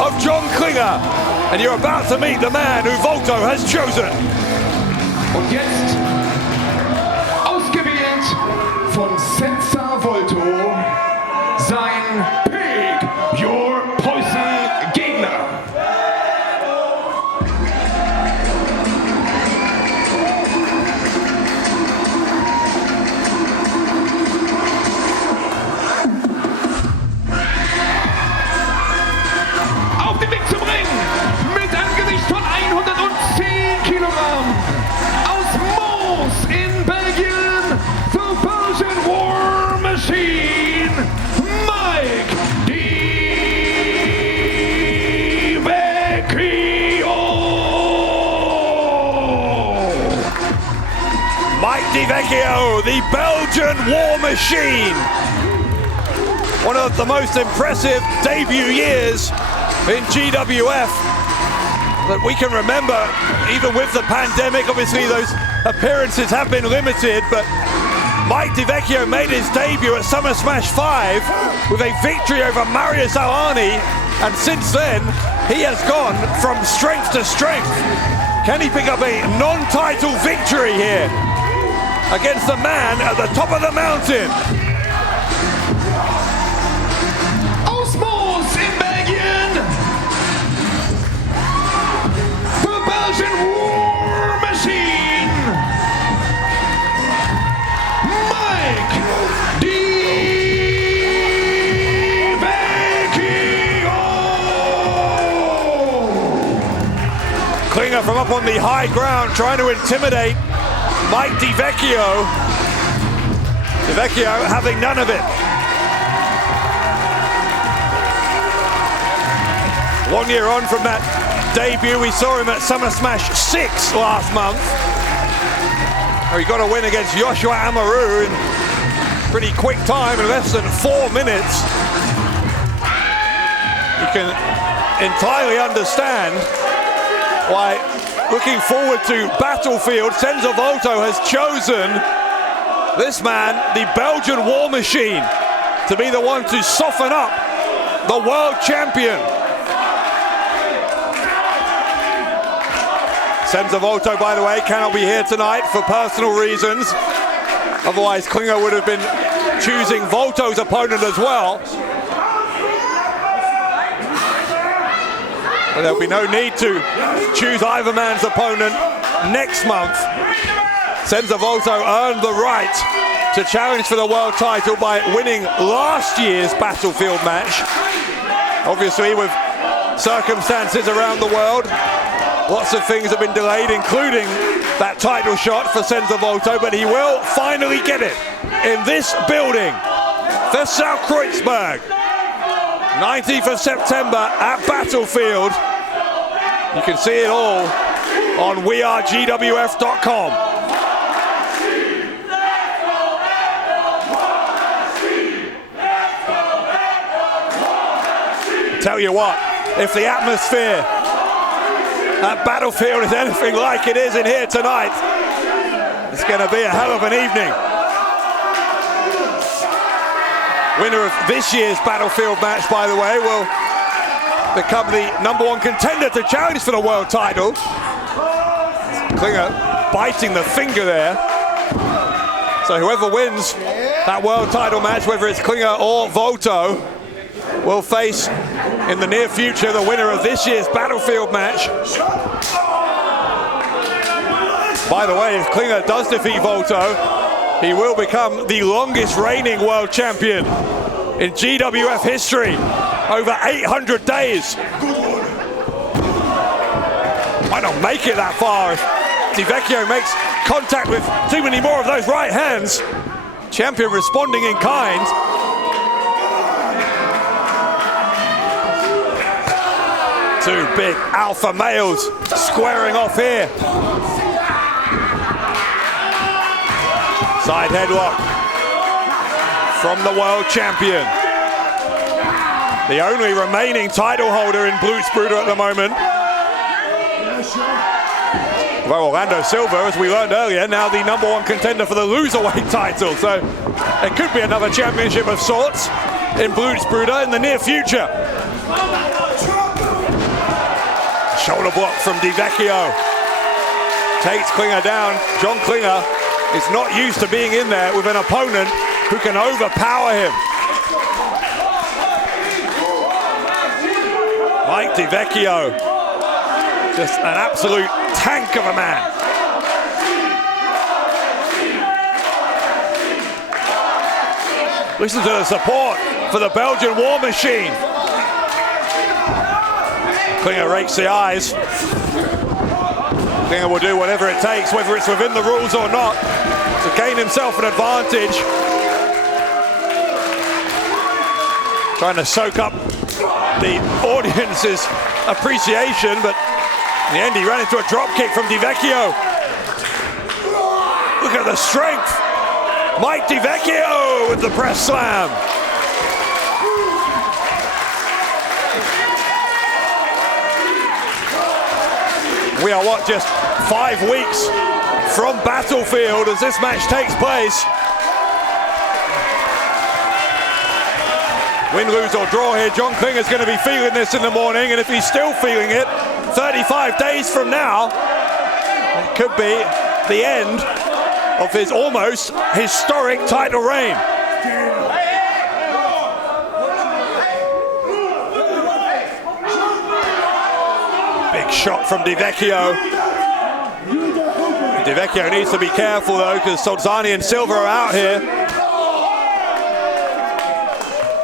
of John Klinger, and you're about to meet the man who Volto has chosen. Und jetzt ausgewählt von Senza Volto sein Pick Your Poison Gegner. Auf den Weg zum Ring mit einem Gewicht von 110 Kilogramm. Aus Moos in Belgien, the Belgian War Machine, Mike Vecchio. Mike Vecchio, the Belgian War Machine. One of the most impressive debut years in GWF that we can remember, even with the pandemic. Obviously those appearances have been limited, but Mike Vecchio made his debut at Summer Smash 5 with a victory over Marius Alani, and since then he has gone from strength to strength. Can he pick up a non-title victory here against the man at the top of the mountain? Belgian War Machine, Mike Vecchio. Klinger from up on the high ground trying to intimidate Mike Vecchio. Vecchio having none of it. 1 year on from that debut, we saw him at Summer Smash 6 last month. He got a win against Joshua Amaru in pretty quick time, in less than 4 minutes. You can entirely understand why, looking forward to Battlefield, Senza Volto has chosen this man, the Belgian War Machine, to be the one to soften up the world champion. Senza Volto, by the way, cannot be here tonight for personal reasons. Otherwise, Klinger would have been choosing Volto's opponent as well. But there'll be no need to choose either man's opponent next month. Senza Volto earned the right to challenge for the world title by winning last year's Battlefield match. Obviously, with circumstances around the world, lots of things have been delayed, including that title shot for Senza Volto, but he will finally get it in this building, the South Creutzberg. 19th of September at Battlefield. You can see it all on wearegwf.com. Tell you what, if the atmosphere at Battlefield is anything like it is in here tonight, it's going to be a hell of an evening. Winner of this year's Battlefield match, by the way, will become the #1 contender to challenge for the world title. Klinger biting the finger there. So whoever wins that world title match, whether it's Klinger or Volto, will face in the near future the winner of this year's Battlefield match. By the way, if Klinger does defeat Volto, he will become the longest reigning world champion in GWF history. Over 800 days. Might not make it that far if Vecchio makes contact with too many more of those right hands. Champion responding in kind. Two big alpha males squaring off here. Side headlock from the world champion. The only remaining title holder in Blutsbrüder at the moment. Well, Orlando Silva, as we learned earlier, now the #1 contender for the loserweight title. So it could be another championship of sorts in Blutsbrüder in the near future. Shoulder block from Vecchio. Takes Klinger down. John Klinger is not used to being in there with an opponent who can overpower him. Vecchio, just an absolute tank of a man. Listen to the support for the Belgian War Machine. Klinger rakes the eyes. Klinger will do whatever it takes, whether it's within the rules or not, to gain himself an advantage. Trying to soak up the audience's appreciation, but in the end he ran into a drop kick from Vecchio. Look at the strength. Vecchio with the press slam. We are just 5 weeks from Battlefield as this match takes place. Win, lose or draw here, John Klinger's going to be feeling this in the morning, and if he's still feeling it 35 days from now, it could be the end of his almost historic title reign. Big shot from Vecchio. Vecchio needs to be careful though, because Sulcani and Silva are out here.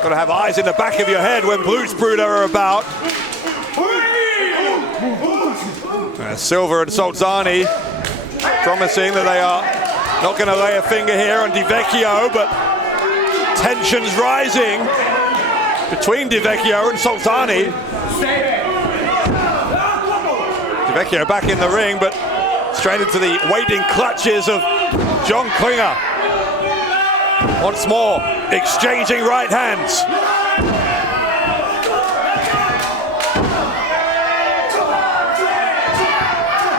Got to have eyes in the back of your head when Blutsbrüder are about. Silva and Sulcani promising that they are not going to lay a finger here on Vecchio, but tensions rising between Vecchio and Sulcani. Vecchio back in the ring, but straight into the waiting clutches of John Klinger. Once more, exchanging right hands.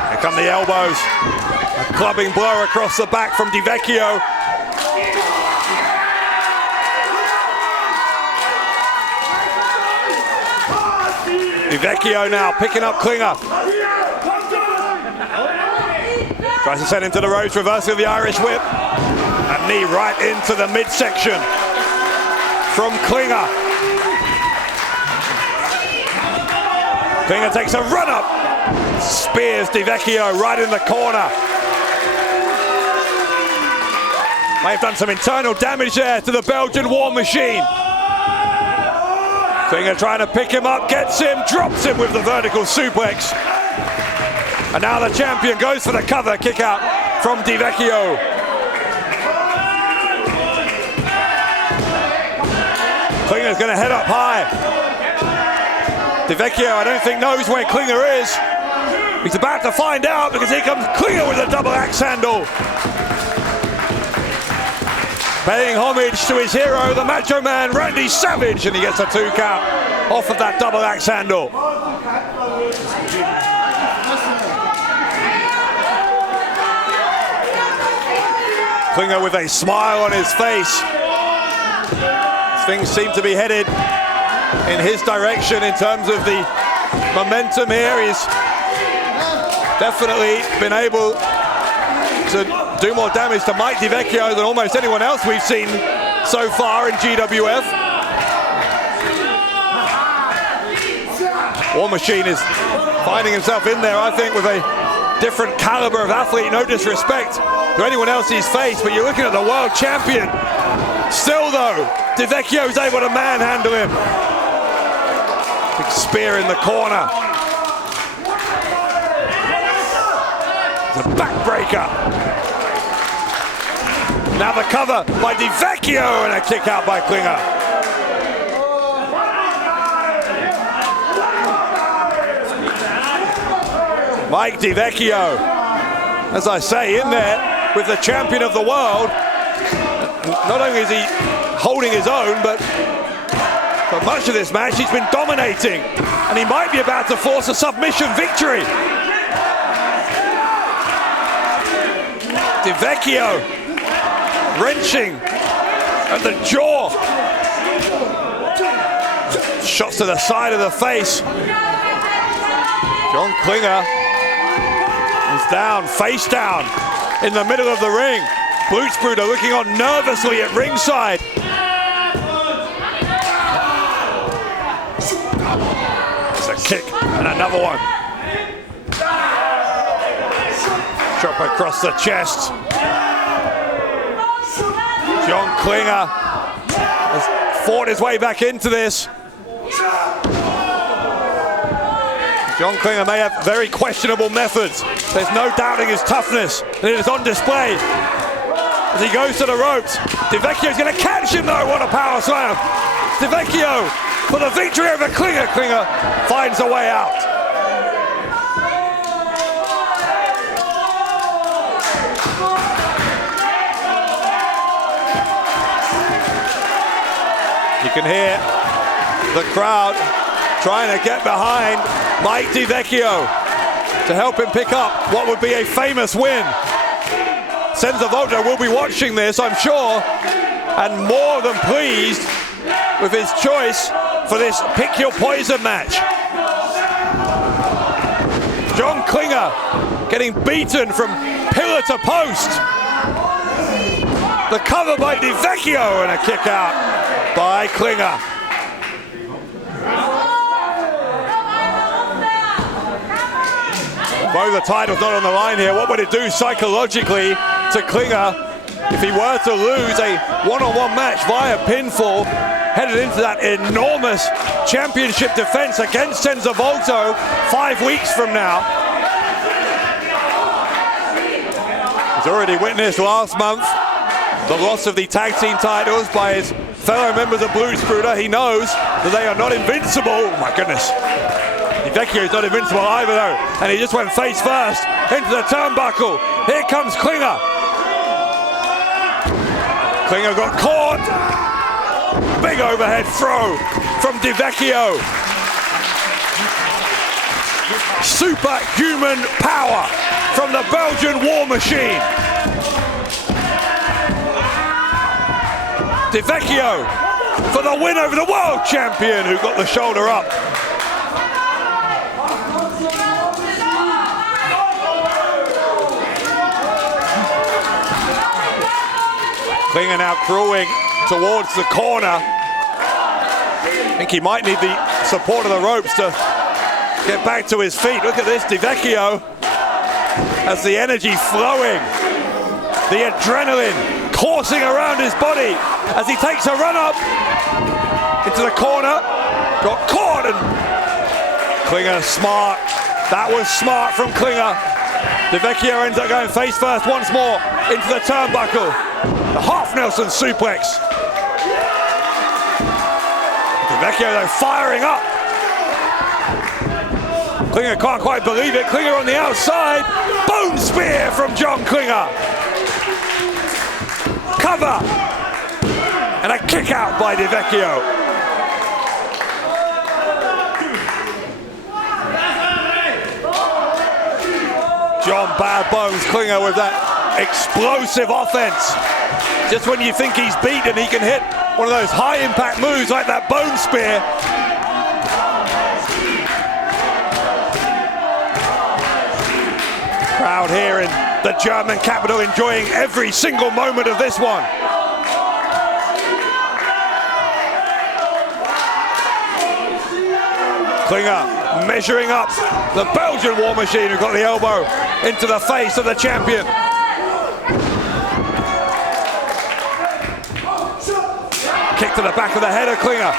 Here come the elbows. A clubbing blow across the back from Vecchio. Vecchio now picking up Klinger. Tries to send him to the ropes, reversing the Irish whip. A knee right into the midsection from Klinger. Klinger takes a run up. Spears Vecchio right in the corner. May have done some internal damage there to the Belgian War Machine. Klinger trying to pick him up, gets him, drops him with the vertical suplex. And now the champion goes for the cover kick out from Vecchio. Klinger's going to head up high. Vecchio, I don't think, knows where Klinger is. He's about to find out, because here comes Klinger with a double axe handle. Paying homage to his hero, the Macho Man, Randy Savage, and he gets a 2 count off of that double axe handle. Klinger with a smile on his face. Things seem to be headed in his direction in terms of the momentum here. He's definitely been able to do more damage to Vecchio than almost anyone else we've seen so far in GWF. War Machine is finding himself in there, I think, with a different caliber of athlete, no disrespect to anyone else he's faced, but you're looking at the world champion. Still though, Vecchio's able to manhandle him. Big spear in the corner. The backbreaker. Now the cover by Vecchio and a kick out by Klinger. Mike Vecchio, as I say, in there with the champion of the world. Not only is he holding his own, but for much of this match he's been dominating, and he might be about to force a submission victory. Vecchio wrenching at the jaw. Shots to the side of the face. John Klinger is down, face down, in the middle of the ring. Blutsbrüder looking on nervously at ringside. It's a kick and another one. Chop across the chest. John Klinger has fought his way back into this. John Klinger may have very questionable methods. There's no doubting his toughness, and it is on display as he goes to the ropes. Vecchio's going to catch him though. What a power slam. Vecchio for the victory over Klinger. Klinger finds a way out. You can hear the crowd trying to get behind Mike Vecchio to help him pick up what would be a famous win. Senza Volto will be watching this, I'm sure, and more than pleased with his choice for this Pick Your Poison match. John Klinger getting beaten from pillar to post. The cover by Vecchio and a kick out by Klinger. Though the title's not on the line here, what would it do psychologically to Klinger if he were to lose a one-on-one match via pinfall, headed into that enormous championship defense against Senza Volto 5 weeks from now? He's already witnessed last month the loss of the tag team titles by his fellow members of Blutsbrüder. He knows that they are not invincible. Oh my goodness. Vecchio's not invincible either though, and he just went face first into the turnbuckle. Here comes Klinger. Klinger got caught. Big overhead throw from Vecchio. Superhuman power from the Belgian War Machine. Vecchio for the win over the world champion who got the shoulder up. Klinger now crawling towards the corner. I think he might need the support of the ropes to get back to his feet. Look at this, Vecchio, as the energy flowing, the adrenaline coursing around his body as he takes a run up into the corner. Got caught, and Klinger smart. That was smart from Klinger. Vecchio ends up going face first once more into the turnbuckle. The half Nelson suplex. Vecchio though firing up. Klinger can't quite believe it. Klinger on the outside. Bone spear from John Klinger. Cover. And a kick out by Vecchio. John Bad Bones Klinger with that explosive offense. Just when you think he's beaten, he can hit one of those high impact moves like that bone spear. Crowd here in the German capital enjoying every single moment of this one. Klinger measuring up the Belgian War Machine who got the elbow into the face of the champion. Kick to the back of the head of Klinger.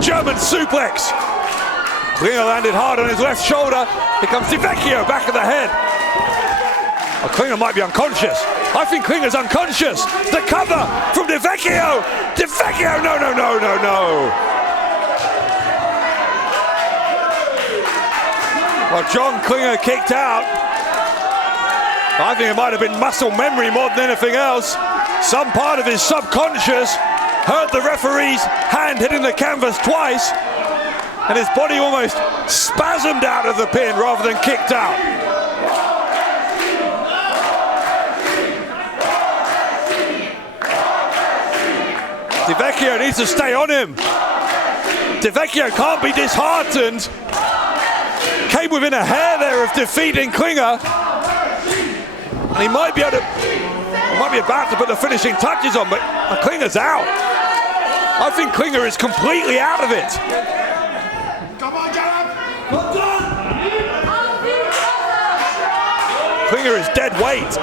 German suplex. Klinger landed hard on his left shoulder. Here comes Vecchio, back of the head. Oh, Klinger might be unconscious. I think Klinger's unconscious. The cover from Vecchio. Vecchio, no. Well, John Klinger kicked out. I think it might have been muscle memory more than anything else. Some part of his subconscious heard the referee's hand hitting the canvas twice, and his body almost spasmed out of the pin rather than kicked out. Vecchio needs to stay on him. Vecchio can't be disheartened. Came within a hair there of defeating Klinger. And he might be about to put the finishing touches on, but Klinger's out. I think Klinger is completely out of it. Klinger is dead weight.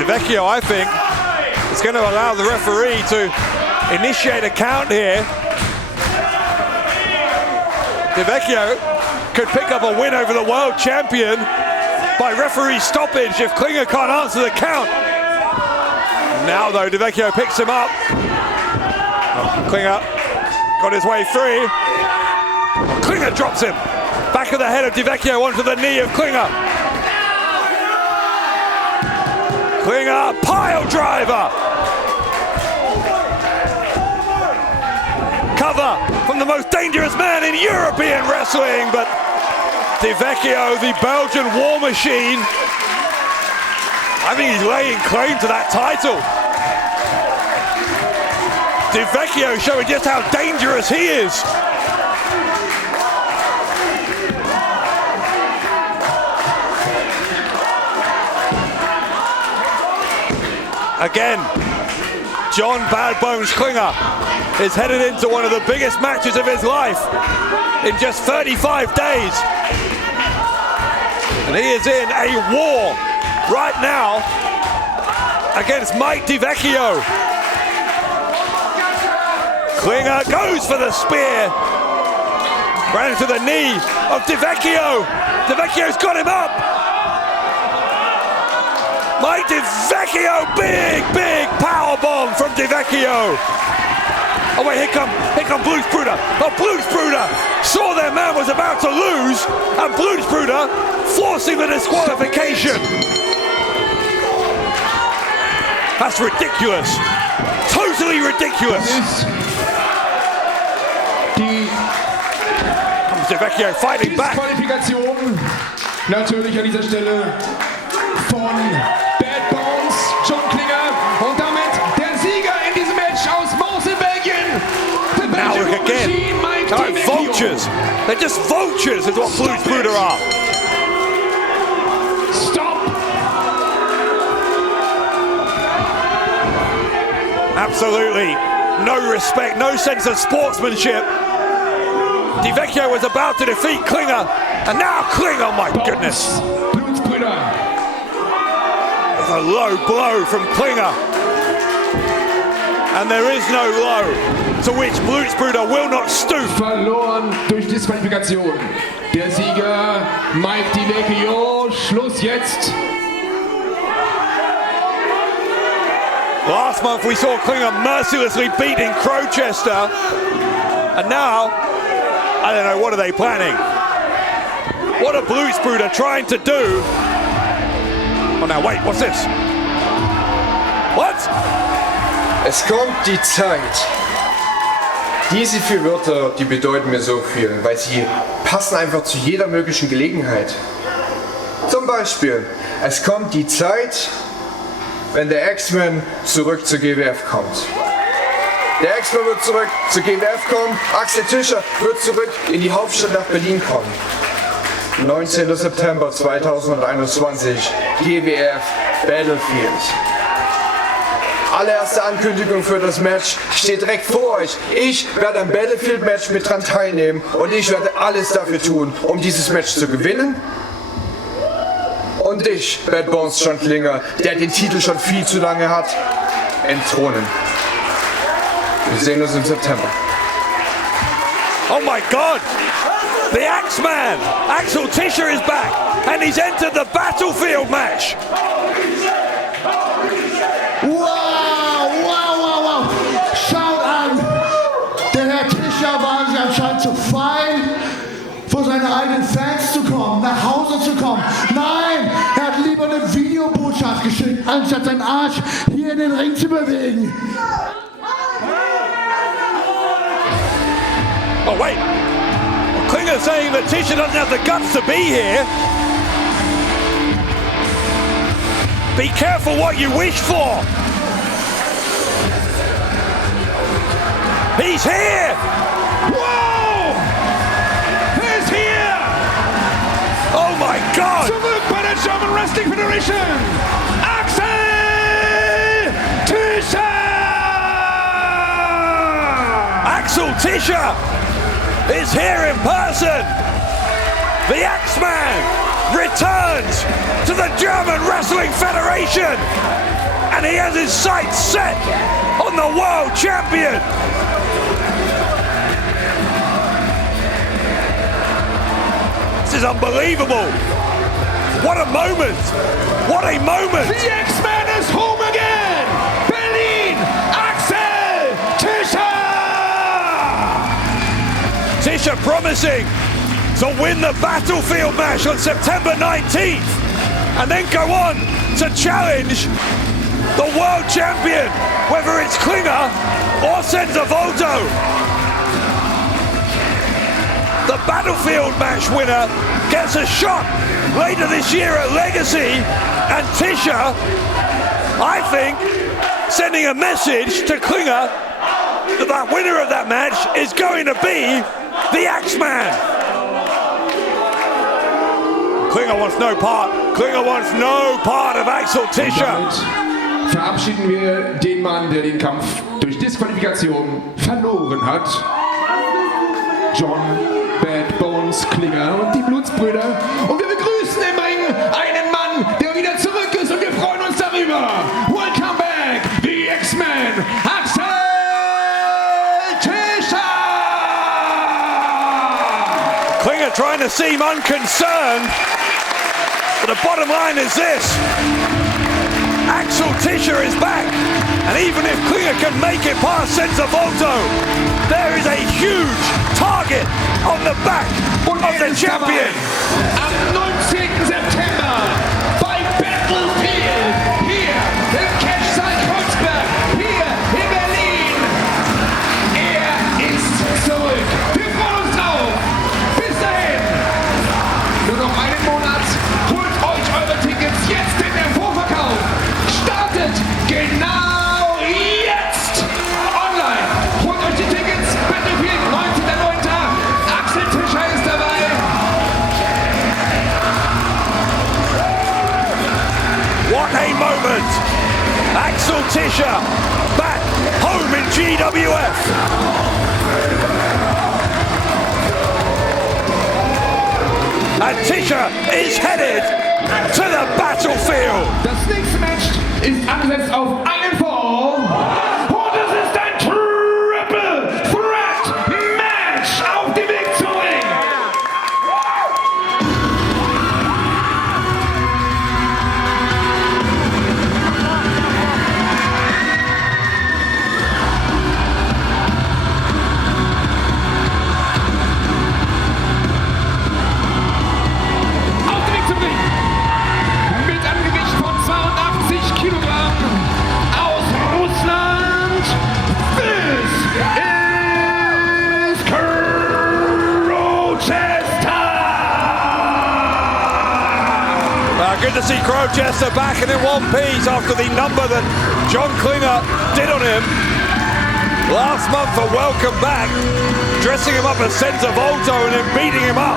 Vecchio, I think, is going to allow the referee to initiate a count here. Vecchio could pick up a win over the world champion by referee stoppage if Klinger can't answer the count. Now though, Vecchio picks him up. Klinger got his way free. Klinger drops him. Back of the head of Vecchio onto the knee of Klinger. Klinger, pile driver. Cover from the most dangerous man in European wrestling, but Vecchio, the Belgian war machine, I think he's laying claim to that title. Vecchio showing just how dangerous he is. Again, John Bad Bones Klinger is headed into one of the biggest matches of his life in just 35 days. And he is in a war right now against Mike Vecchio. Klinger goes for the spear. Ran into the knee of Vecchio. Vecchio's got him up. Mike Vecchio, big power bomb from Vecchio. Oh wait, here come Blutsbrüder. Oh, Blutsbrüder saw their man was about to lose, and Blutsbrüder forcing the disqualification. That's ridiculous. Totally ridiculous. Comes Vecchio fighting back. Disqualifikation natürlich an dieser Stelle von Bad Bones, John Klinger, und damit der Sieger in diesem Match aus Mons in Belgien. Now look again. Oh, vultures. They're just vultures is what Blutsbrüder are. Stop. Absolutely no respect, no sense of sportsmanship. Vecchio was about to defeat Klinger, and now Klinger, oh my goodness. Blutsbrüder. A low blow from Klinger, and there is no low to which Blutsbrüder will not stoop. Verloren durch Disqualifikation. Der Sieger Mike Vecchio. Schluss jetzt. Last month we saw Klinger mercilessly beating Crowchester, and now I don't know, what are they planning? What are Blutsbrüder trying to do? Oh, now wait, what's this? What? Es kommt die Zeit. Diese 4 Wörter, die bedeuten mir so viel, weil sie passen einfach zu jeder möglichen Gelegenheit. Zum Beispiel, es kommt die Zeit, wenn der X-Men zurück zur GWF kommt. Der X-Men wird zurück zur GWF kommen, Axel Tischer wird zurück in die Hauptstadt nach Berlin kommen. 19. September 2021, GWF Battlefield. allererste Ankündigung für das Match steht direkt vor euch. Ich werde am Battlefield-Match mit dran teilnehmen und ich werde alles dafür tun, um dieses Match zu gewinnen. Und dich, Bad Bones John Klinger, der den Titel schon viel zu lange hat, entthronen. Wir sehen uns im September. Oh my God! The Axeman, Axel Tischer is back and he's entered the Battlefield match. Wow. Schaut an, der Herr Tischer war sich anscheinend zu fein, vor seine eigenen Fans zu kommen, nach Hause zu kommen. Nein, er hat lieber eine Videobotschaft geschickt, anstatt seinen Arsch hier in den Ring zu bewegen. Oh wait, Klinger saying that Tischer doesn't have the guts to be here. Be careful what you wish for. He's here! Wow! He's here! Oh my God! Zurück bei der German Wrestling Federation! Axel Tischer! Axel Tischer is here in person! The Axeman returns to the German Wrestling Federation! And he has his sights set on the world champion! This is unbelievable! What a moment! What a moment! The X-Man is home again! Berlin! Axel Tischer! Tischer promising to win the Battlefield match on September 19th and then go on to challenge the world champion, whether it's Klinger or Senza Volto. The Battlefield match winner gets a shot later this year at Legacy, and Tischer, I think, sending a message to Klinger that the winner of that match is going to be the Axeman. Klinger wants no part. Klinger wants no part of Axel Tischer. Verabschieden wir den Mann, der den Kampf durch Disqualifikation verloren hat. John Bad Bones Klinger und die Blutsbrüder. Und wir begrüßen im Ring einen Mann, der wieder zurück ist, und wir freuen uns darüber. Welcome back, the X-Men, Axel Tischer! Klinger trying to seem unconcerned, but the bottom line is this. Axel Tischer is back, and even if Klinger can make it past Senza Volto, there is a huge target on the back of the champion. Am 19. September bei Battlefield, hier im Catchsaal Kreuzberg, hier in Berlin. Er ist zurück. Wir freuen uns drauf. Bis dahin. Nur noch einen Monat. Holt euch eure Tickets jetzt in den Vorverkauf. Startet genau jetzt online. Holt euch die Tickets. Battlefield 19.09. Axel Tischer ist dabei. What a moment! Axel Tischer back home in GWF. And Tischer is headed to the battlefield. Das nächste Match ist angesetzt auf einen Fall. Und es ist ein Triple Threat Match auf dem Weg zum Ring. Auf dem Weg zum Ring. Mit einem Gewicht von 82 Kilogramm aus Russland. This is Crowchester. Good to see Crowchester back and in one piece after the number that John Klinger did on him last month for Welcome Back, dressing him up as Senza Volto and then beating him up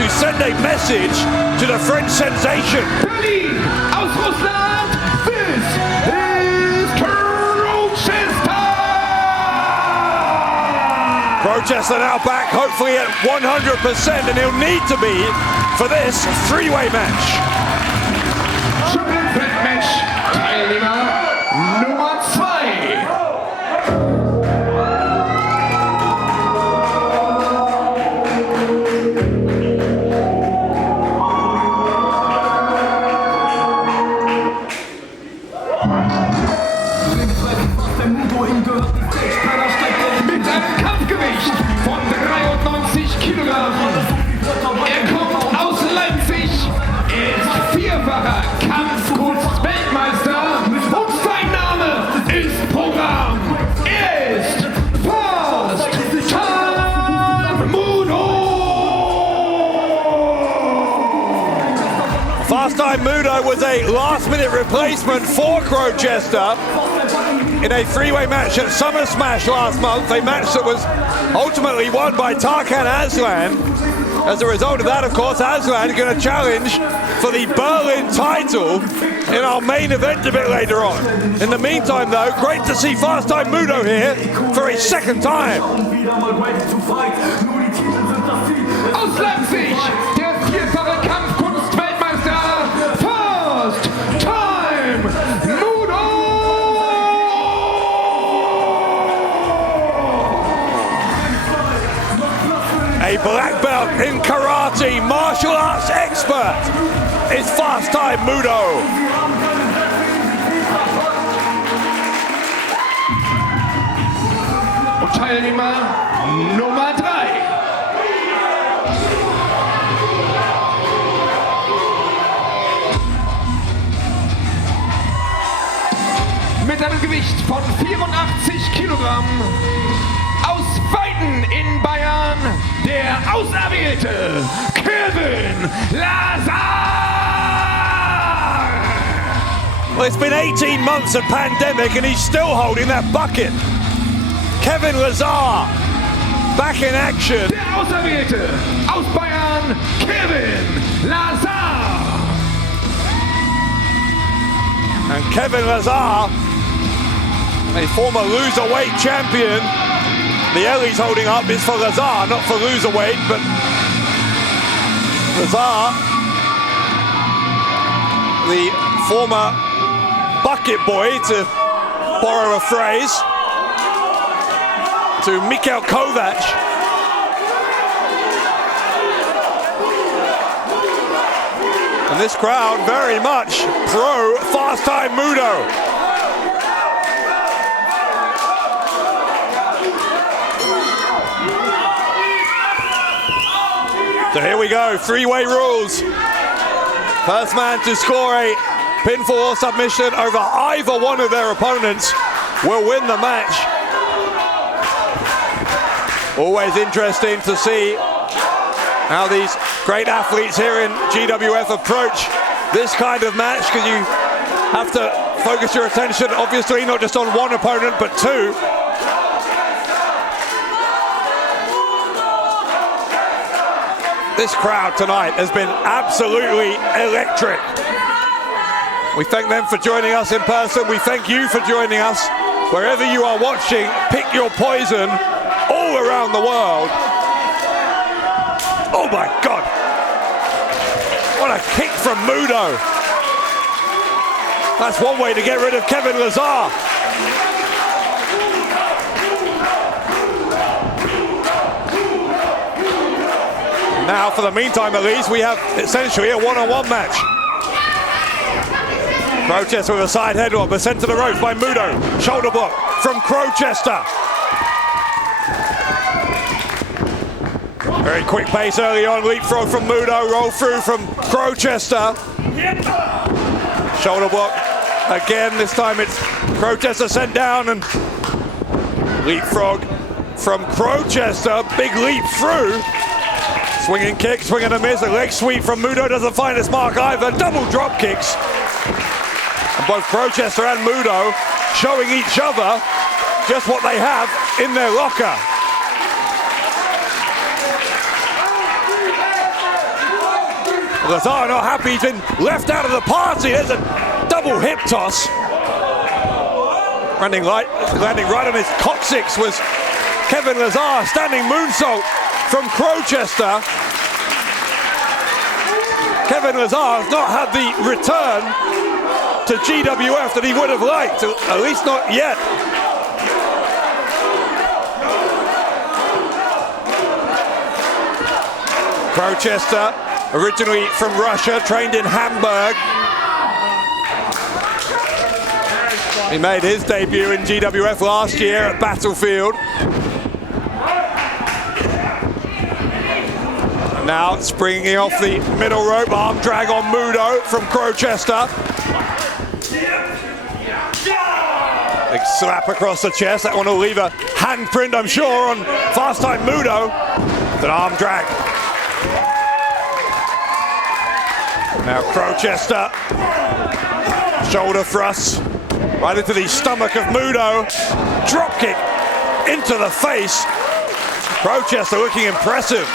to send a message to the French Senzation. Berlin aus Russland. This is Crowchester. Crowchester now back, hopefully at 100%, and he'll need to be for this three-way match. Triple Threat Match, Teilnehmer Nummer 2. Mit einem Kampfgewicht von 93 Kilogramm. Er kommt aus Leipzig. Er ist vierfacher Kampfkunst-Weltmeister und sein Name ist Programm. Er ist Moodo. Fast Time Moodo was a last-minute replacement for Crowchester in a three-way match at Summer Smash last month, a match that was ultimately won by Tarkan Aslan. As a result of that, of course, Aslan is going to challenge for the Berlin title in our main event a bit later on. In the meantime, though, great to see Fast Time Moodo here for a second time. Aus Leipzig, der vierfache Kampfkunst-Weltmeister, Fast Time Moodo! A black belt in karate, martial arts expert is Fast Time Moodo. Und Teilnehmer Nummer 3. Mit einem Gewicht von 84 Kilogramm aus Weiden in Bayern, der auserwählte Kevin Lazar! Well, it's been 18 months of pandemic and he's still holding that bucket. Kevin Lazar back in action. Der auserwählte aus Bayern, Kevin Lazar! And Kevin Lazar, a former loserweight champion. The L he's holding up is for Lazar, not for loserweight, but Lazar, the former bucket boy, to borrow a phrase, to Mikhail Kovac. And this crowd very much pro Fast Time Moodo. So here we go, three-way rules. First man to score a pinfall or submission over either one of their opponents will win the match. Always interesting to see how these great athletes here in GWF approach this kind of match, because you have to focus your attention, obviously, not just on one opponent, but two. This crowd tonight has been absolutely electric. We thank them for joining us in person. We thank you for joining us wherever you are watching. Pick your poison all around the world. Oh my God. What a kick from Moodo. That's one way to get rid of Kevin Lazar. Now, for the meantime at least, we have essentially a one-on-one match. Crowchester with a side headlock, but sent to the ropes by Moodo. Shoulder block from Crowchester. Very quick pace early on, leapfrog from Moodo, roll through from Crowchester. Shoulder block again, this time it's Crowchester sent down, and leapfrog from Crowchester, big leap through. Swinging kick, swing and a miss, a leg sweep from Moodo doesn't find its mark either, double drop kicks. And both Crowchester and Moodo showing each other just what they have in their locker. Lazar not happy, he's been left out of the party. There's a double hip toss. Landing right on his coccyx was Kevin Lazar standing moonsault from Crowchester. Kevin Lazar has not had the return to GWF that he would have liked, at least not yet. Crowchester, originally from Russia, trained in Hamburg. He made his debut in GWF last year at Battlefield. And now springing off the middle rope, arm drag on Moodo from Crowchester. Big slap across the chest. That one will leave a handprint, I'm sure, on fast time Moodo. An arm drag. Now Crowchester, shoulder thrusts right into the stomach of Moodo. Drop kick into the face. Crowchester looking impressive.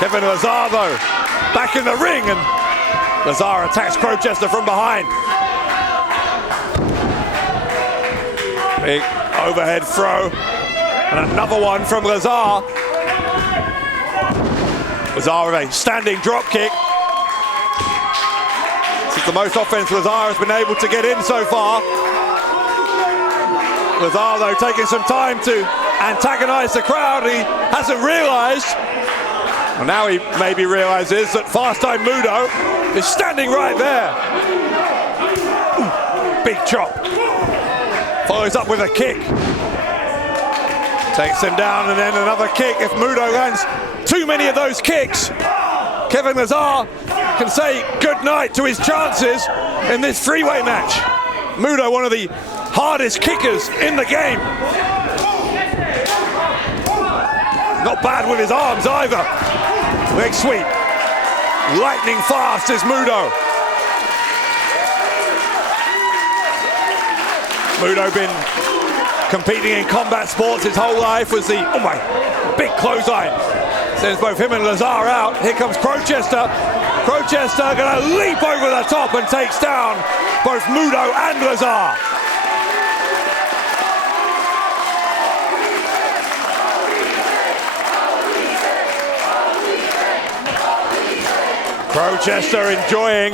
Kevin Lazar though, back in the ring, and Lazar attacks Crowchester from behind. Big overhead throw, and another one from Lazar. Lazar with a standing drop kick. This is the most offense Lazar has been able to get in so far. Lazar though taking some time to antagonize the crowd. He hasn't realized, well, now he maybe realizes that fast time Moodo is standing right there. Ooh, big chop. Follows up with a kick. Takes him down, and then another kick. If Moodo lands too many of those kicks, Kevin Lazar can say goodnight to his chances in this three-way match. Moodo, one of the hardest kickers in the game. Not bad with his arms either. Leg sweep. Lightning fast is Moodo. Moodo been competing in combat sports his whole life. Was the, oh my, big clothesline. Sends both him and Lazar out. Here comes Crowchester. Crowchester gonna leap over the top and takes down both Moodo and Lazar. Crowchester enjoying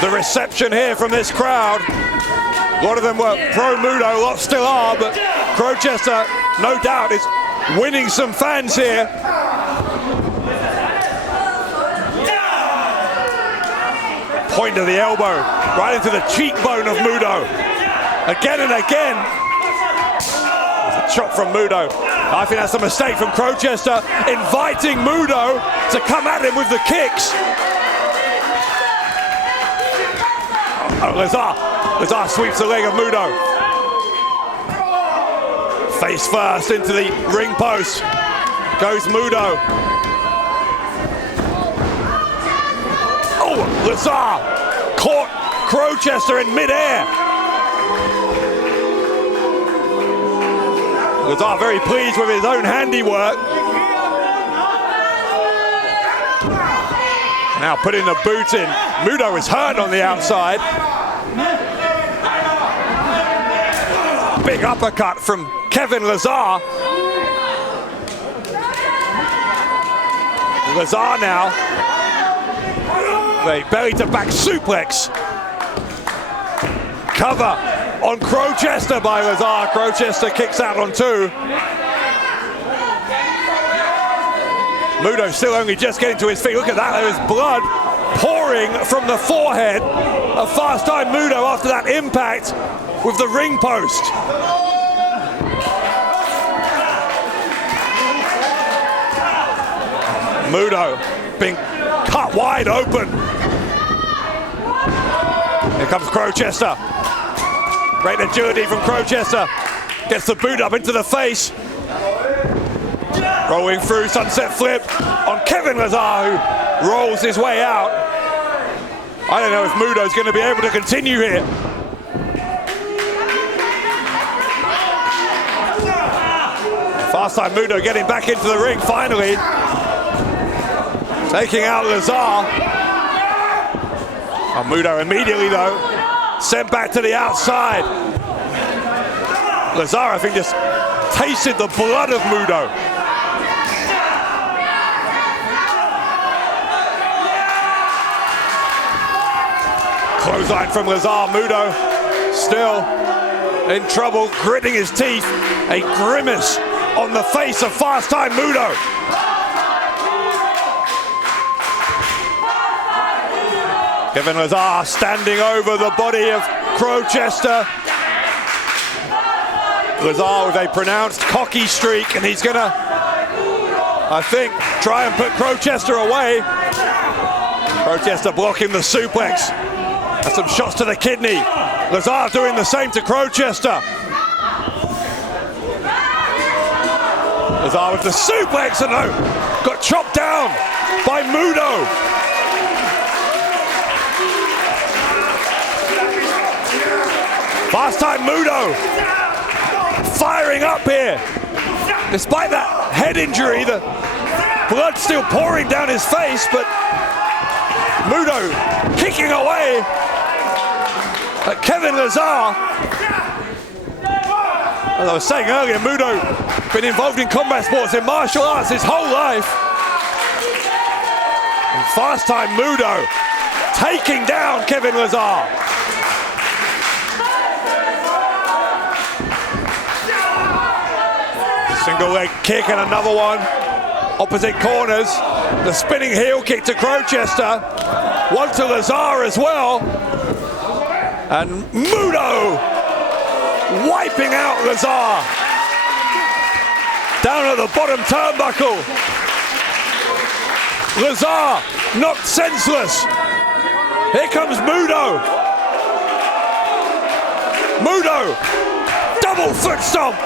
the reception here from this crowd. A lot of them were pro Moodo, lots still are, but Crowchester, no doubt, is winning some fans here. Point of the elbow, right into the cheekbone of Moodo. Again and again. A chop from Moodo. I think that's a mistake from Crowchester, inviting Moodo to come at him with the kicks. Oh, Lazar sweeps the leg of Moodo. Face first into the ring post. Goes Moodo. Oh, Lazar caught Crowchester in midair. Lazar very pleased with his own handiwork. Now putting the boot in. Moodo is hurt on the outside. Big uppercut from Kevin Lazar. Lazar now. A belly to back suplex. Cover on Crowchester by Lazar. Crowchester kicks out on two. Moodo still only just getting to his feet. Look at that, there is blood pouring from the forehead of fast time Moodo after that impact with the ring post. Moodo being cut wide open. Here comes Crowchester. Great agility from Crowchester. Gets the boot up into the face. Rolling through, sunset flip on Kevin Lazar, who rolls his way out. I don't know if Moodo's going to be able to continue here. Fast time Moodo getting back into the ring finally. Taking out Lazar. Oh, Moodo immediately though, sent back to the outside. Lazar, I think, just tasted the blood of Moodo. Clothesline from Lazar. Moodo still in trouble, gritting his teeth, a grimace on the face of Fast Time Moodo. Kevin Lazar standing over the body of Crowchester. Lazar with a pronounced cocky streak, and he's gonna, I think, try and put Crowchester away. Crowchester blocking the suplex. And some shots to the kidney. Lazar doing the same to Crowchester. Lazar with the suplex, and no, got chopped down by Moodo. Fast Time Moodo firing up here. Despite that head injury, the blood still pouring down his face, but Moodo kicking away at Kevin Lazar. As I was saying earlier, Moodo been involved in combat sports, in martial arts his whole life. And Fast Time Moodo taking down Kevin Lazar. Single leg kick and another one. Opposite corners. The spinning heel kick to Crowchester. One to Lazar as well. And Moodo wiping out Lazar. Down at the bottom turnbuckle. Lazar knocked senseless. Here comes Moodo. Moodo, double foot stomp.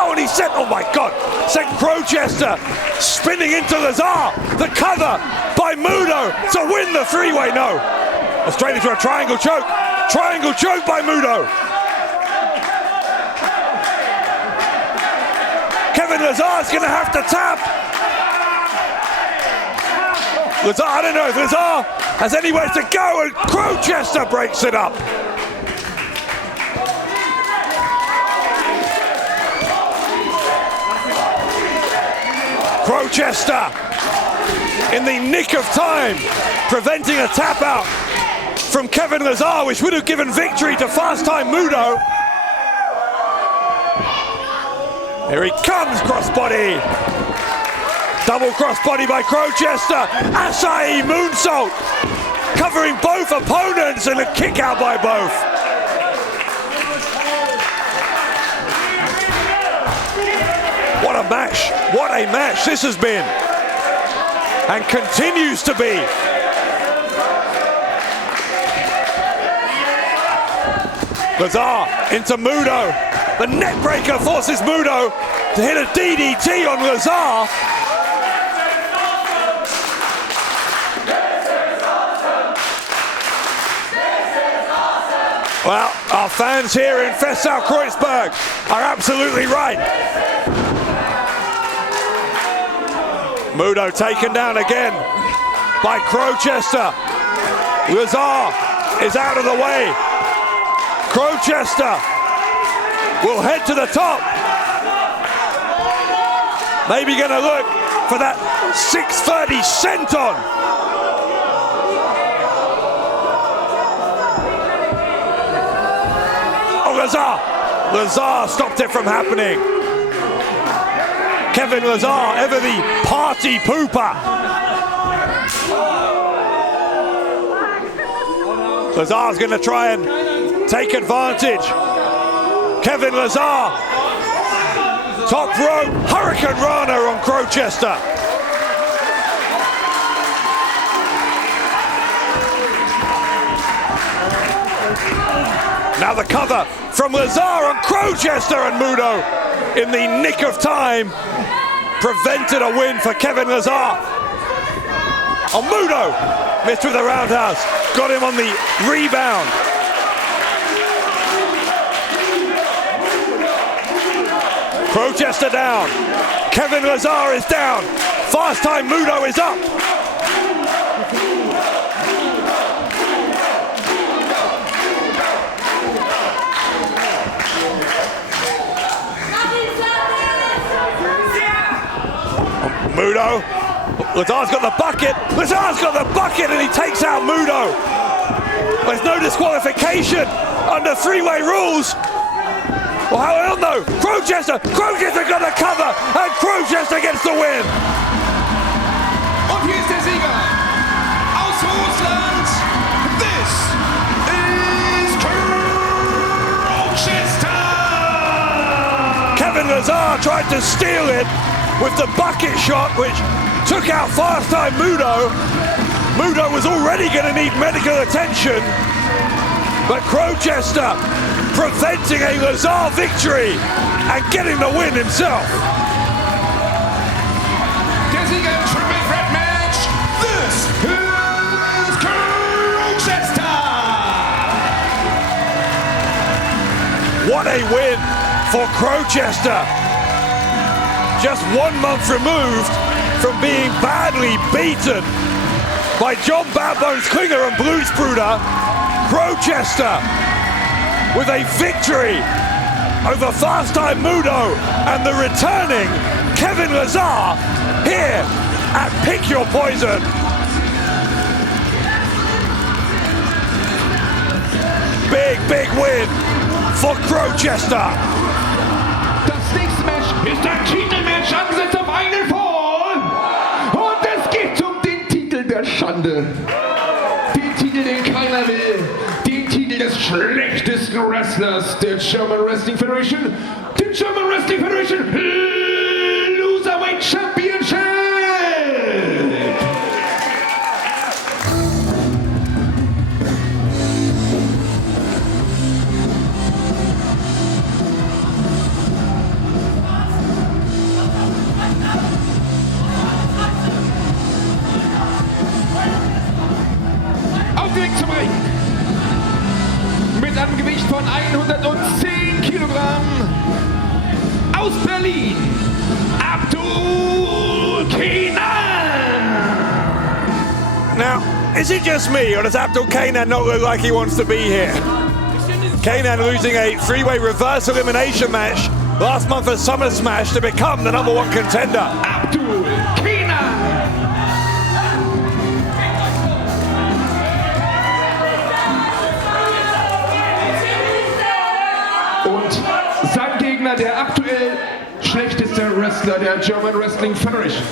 Oh, and he sent, oh my God, sent Crowchester spinning into Lazar. The cover by Moodo to win the three-way. No. Straight into a triangle choke. Triangle choke by Moodo. Kevin Lazar's gonna have to tap. Lazar, I don't know if Lazar has anywhere to go, and Crowchester breaks it up. Crowchester in the nick of time, preventing a tap out from Kevin Lazar, which would have given victory to Fast Time Moodo. Here he comes, crossbody. Double crossbody by Crowchester. Acai moonsault, covering both opponents, and a kick out by both. What a match, what a match this has been, and continues to be. Lazar into Moodo. The net breaker forces Moodo to hit a DDT on Lazar. Well, our fans here in Festsaal-Kreuzberg are absolutely right. Moodo taken down again by Crowchester. Lazar is out of the way. Crowchester will head to the top. Maybe gonna look for that 630 senton. Oh, Lazar stopped it from happening. Kevin Lazar, ever the party pooper. Lazar's gonna try and take advantage. Kevin Lazar, top rope, Hurricane Rana on Crowchester. Now the cover from Lazar on Crowchester, and Moodo in the nick of time prevented a win for Kevin Lazar. Oh, Moodo missed with the roundhouse, got him on the rebound. Crowchester down, Kevin Lazar is down, Fast Time Moodo is up. Moodo. Lazar's got the bucket. Lazar's got the bucket and he takes out Moodo. There's no disqualification under three-way rules. Well, I don't know. Crowchester got the cover and Crowchester gets the win. Und hier ist der Sieger aus Russland. This is Crowchester. Kevin Lazar tried to steal it with the bucket shot, which took out fast time Moodo. Moodo was already going to need medical attention, but Crowchester preventing a Lazar victory and getting the win himself. Der Sieger im Triple Threat Match. This is Crowchester. What a win for Crowchester. Just 1 month removed from being badly beaten by John Klinger and Blutsbrüder. Crowchester with a victory over Fast Time Moodo and the returning Kevin Lazar here at Pick Your Poison. Big win for Crowchester. Das nächste Match ist ein Titelmatch angesetzt auf einen Fall. Und es geht um den Titel der Schande. Den Titel, den keiner will. Den Titel des schlechtesten Wrestlers der German Wrestling Federation. Die German Wrestling Federation Loserweight Championship. Auf den Weg zum Ring. Mit einem Gewicht von 110 Kilogramm. Aus Berlin. Abdul Kenan. Now, is it just me, or does Abdul Kenan not look like he wants to be here? Kenan losing a three-way reverse elimination match last month at Summer Smash to become the #1 contender. Abdul Kenan. Und sein Gegner, der aktuell schlechteste Wrestler der German Wrestling Federation.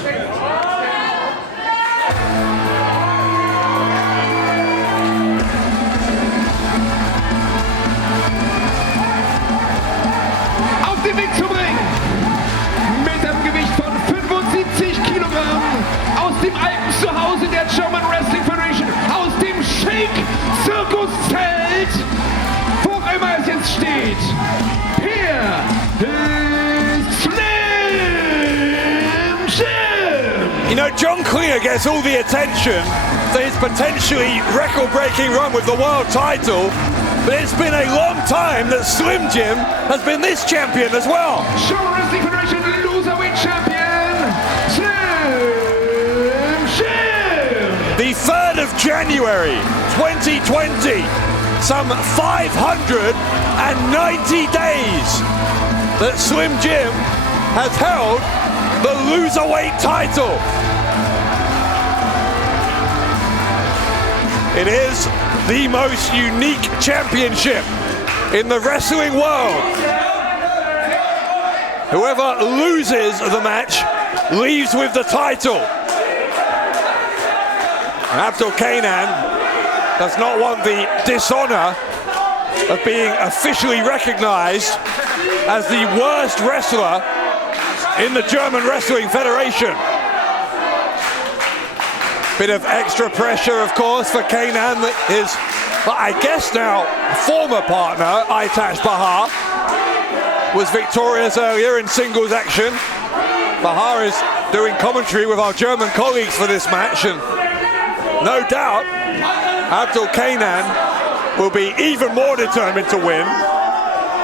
Auf dem Weg zum Ring. Mit einem Gewicht von 75 Kilogramm. Aus dem alten Zuhause der German Wrestling Federation. Aus dem Shake-Zirkuszelt. Wo auch immer es jetzt steht. Hier ist Slim Jim. You know, John Klinger gets all the attention for his potentially record-breaking run with the world title, but it's been a long time that Slim Jim has been this champion as well. German Wrestling Federation Loserweight Champion, Slim Jim. The 3rd of January 2020, some 590 days that Slim Jim has held the Loserweight title. It is the most unique championship in the wrestling world. Whoever loses the match leaves with the title. Abdul Kenan does not want the dishonor of being officially recognized as the worst wrestler in the German Wrestling Federation. Bit of extra pressure, of course, for Kenan. His, I guess now, former partner, Aytac Bahar, was victorious earlier in singles action. Bahar is doing commentary with our German colleagues for this match, and no doubt Abdul Kenan will be even more determined to win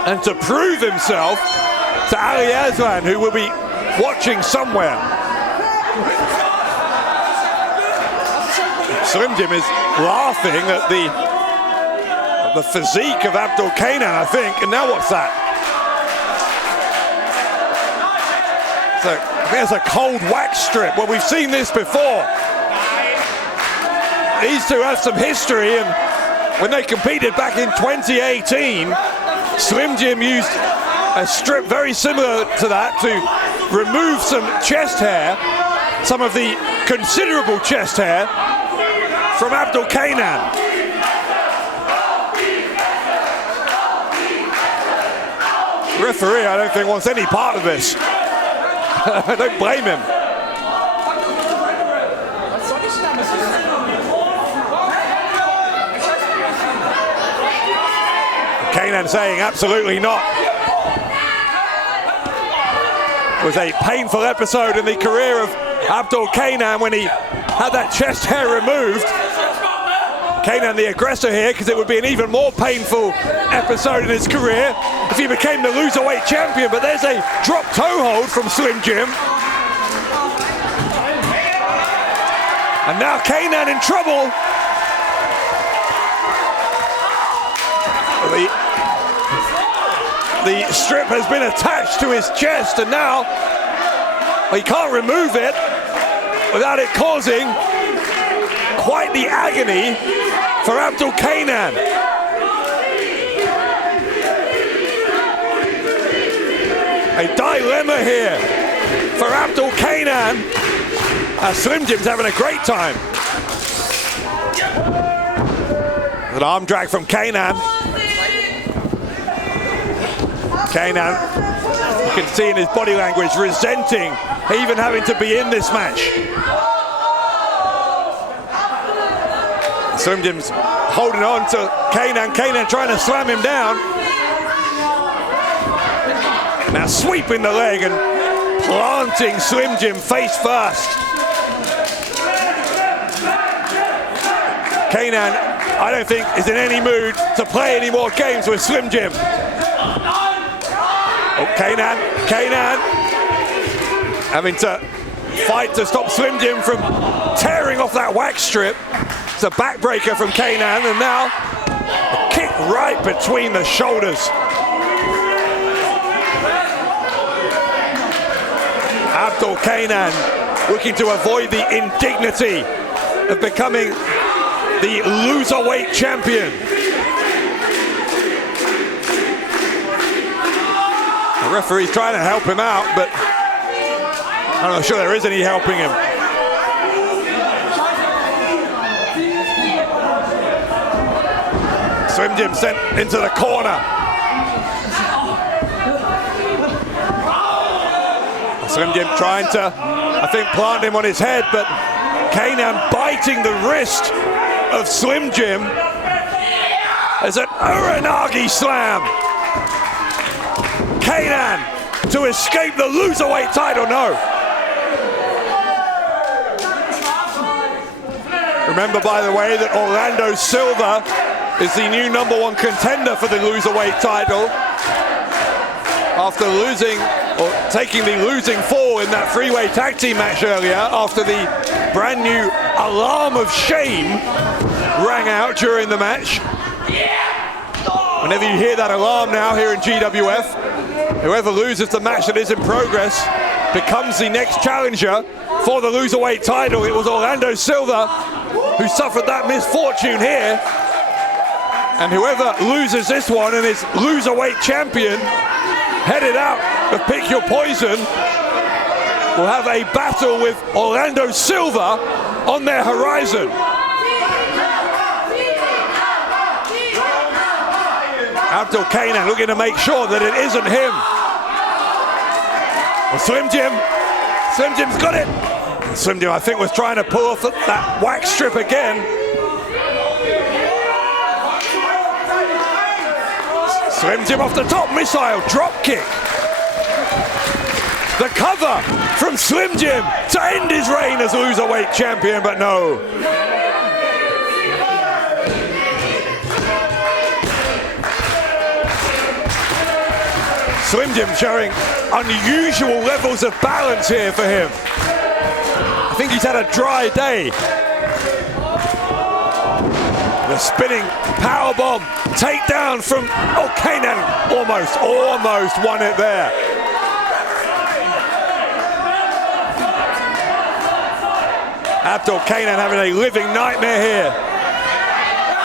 and to prove himself to Aslan, who will be watching somewhere. Slim Jim is laughing at the physique of Abdul Kenan, I think. And now what's that? There's a cold wax strip. Well, we've seen this before. These two have some history, and when they competed back in 2018, Slim Jim used a strip very similar to that to remove some chest hair, some of the considerable chest hair from Abdul Kenan. The referee, I don't think, wants any part of this. I don't blame him. Kenan saying absolutely not. It was a painful episode in the career of Abdul Kenan when he had that chest hair removed. Kenan the aggressor here, because it would be an even more painful episode in his career if he became the loserweight champion. But there's a drop toe hold from Slim Jim. And now Kenan in trouble. The strip has been attached to his chest, and now he can't remove it without it causing quite the agony for Abdul Kenan. A dilemma here for Abdul Kenan. Slim Jim's having a great time. An arm drag from Kenan. Kenan, you can see in his body language, resenting even having to be in this match. Slim Jim's holding on to Kenan. Kenan trying to slam him down. Now sweeping the leg and planting Slim Jim face first. Kenan, I don't think, is in any mood to play any more games with Slim Jim. Oh, Kenan having to fight to stop Slim Jim from tearing off that wax strip. It's a backbreaker from Kenan, and now a kick right between the shoulders. Abdul Kenan looking to avoid the indignity of becoming the loserweight champion. The referee's trying to help him out, but I'm not sure there is any helping him. Slim Jim sent into the corner. Slim Jim trying to, I think, plant him on his head, but Kenan biting the wrist of Slim Jim as an Uranagi slam. Kenan to escape the loserweight title, no. Remember, by the way, that Orlando Silva is the new #1 contender for the loserweight title after losing, or taking the losing fall in that three-way tag team match earlier, after the brand new alarm of shame rang out during the match. Whenever you hear that alarm now here in GWF, whoever loses the match that is in progress becomes the next challenger for the loserweight title. It was Orlando Silva who suffered that misfortune here. And whoever loses this one and is loserweight champion, headed out of Pick Your Poison, will have a battle with Orlando Silva on their horizon. Abdul Kenan looking to make sure that it isn't him. Well, Slim Jim's got it. And Slim Jim, I think, was trying to pull off that wax strip again. Slim Jim off the top, missile, drop kick. The cover from Slim Jim to end his reign as loserweight champion, but no. Slim Jim showing unusual levels of balance here for him. I think he's had a dry day. The spinning powerbomb takedown from, oh, Kenan almost won it there. Abdul Kenan having a living nightmare here.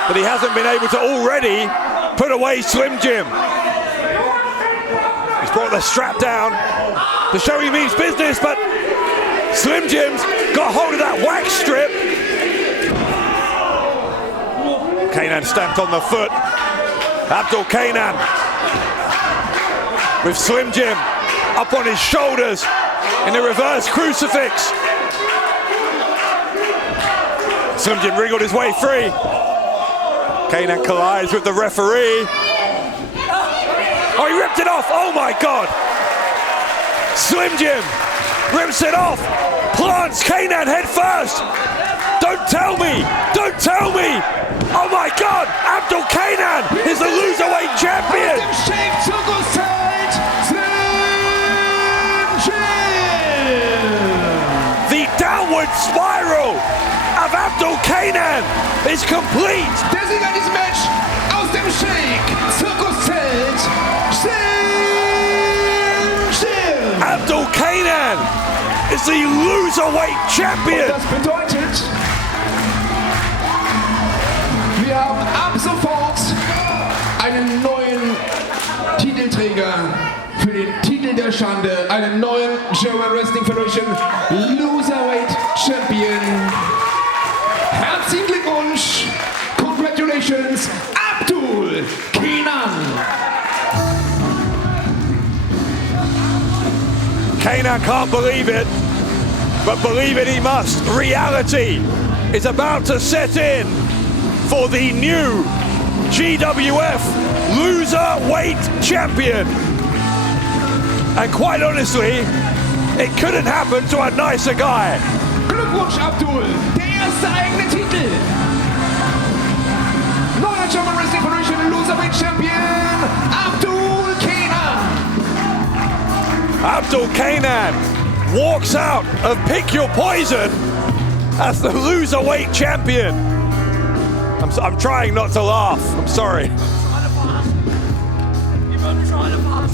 But he hasn't been able to already put away Slim Jim. He's brought the strap down to show he means business, but Slim Jim's got hold of that wax strip. Kenan stamped on the foot. Abdul Kenan with Slim Jim up on his shoulders in the reverse crucifix. Slim Jim wriggled his way free. Kenan collides with the referee. Oh, he ripped it off. Oh my God. Slim Jim rips it off. Plants Kenan head first. Don't tell me. Don't tell me. Oh my God. Abdul Kenan is the loserweight champion. The downward spiral of Abdul Kenan is complete. Der Sieger in diesem Match aus dem Zirkuszelt, Abdul Kenan is the loserweight champion. Das bedeutet, wir haben ab sofort einen neuen Titelträger für den Titel der Schande, einen neuen German Wrestling Federation Loserweight Champion. Herzlichen Glückwunsch, congratulations, Abdul Kenan. Kenan can't believe it, but believe it he must. Reality is about to set in for the new GWF Loserweight Champion. And quite honestly, it couldn't happen to a nicer guy. Glückwunsch, Abdul, der erste eigene Titel. Neuer German Wrestling Federation Loserweight Champion, Abdul Kenan. Abdul Kenan walks out of Pick Your Poison as the Loserweight Champion. I'm trying not to laugh, I'm sorry.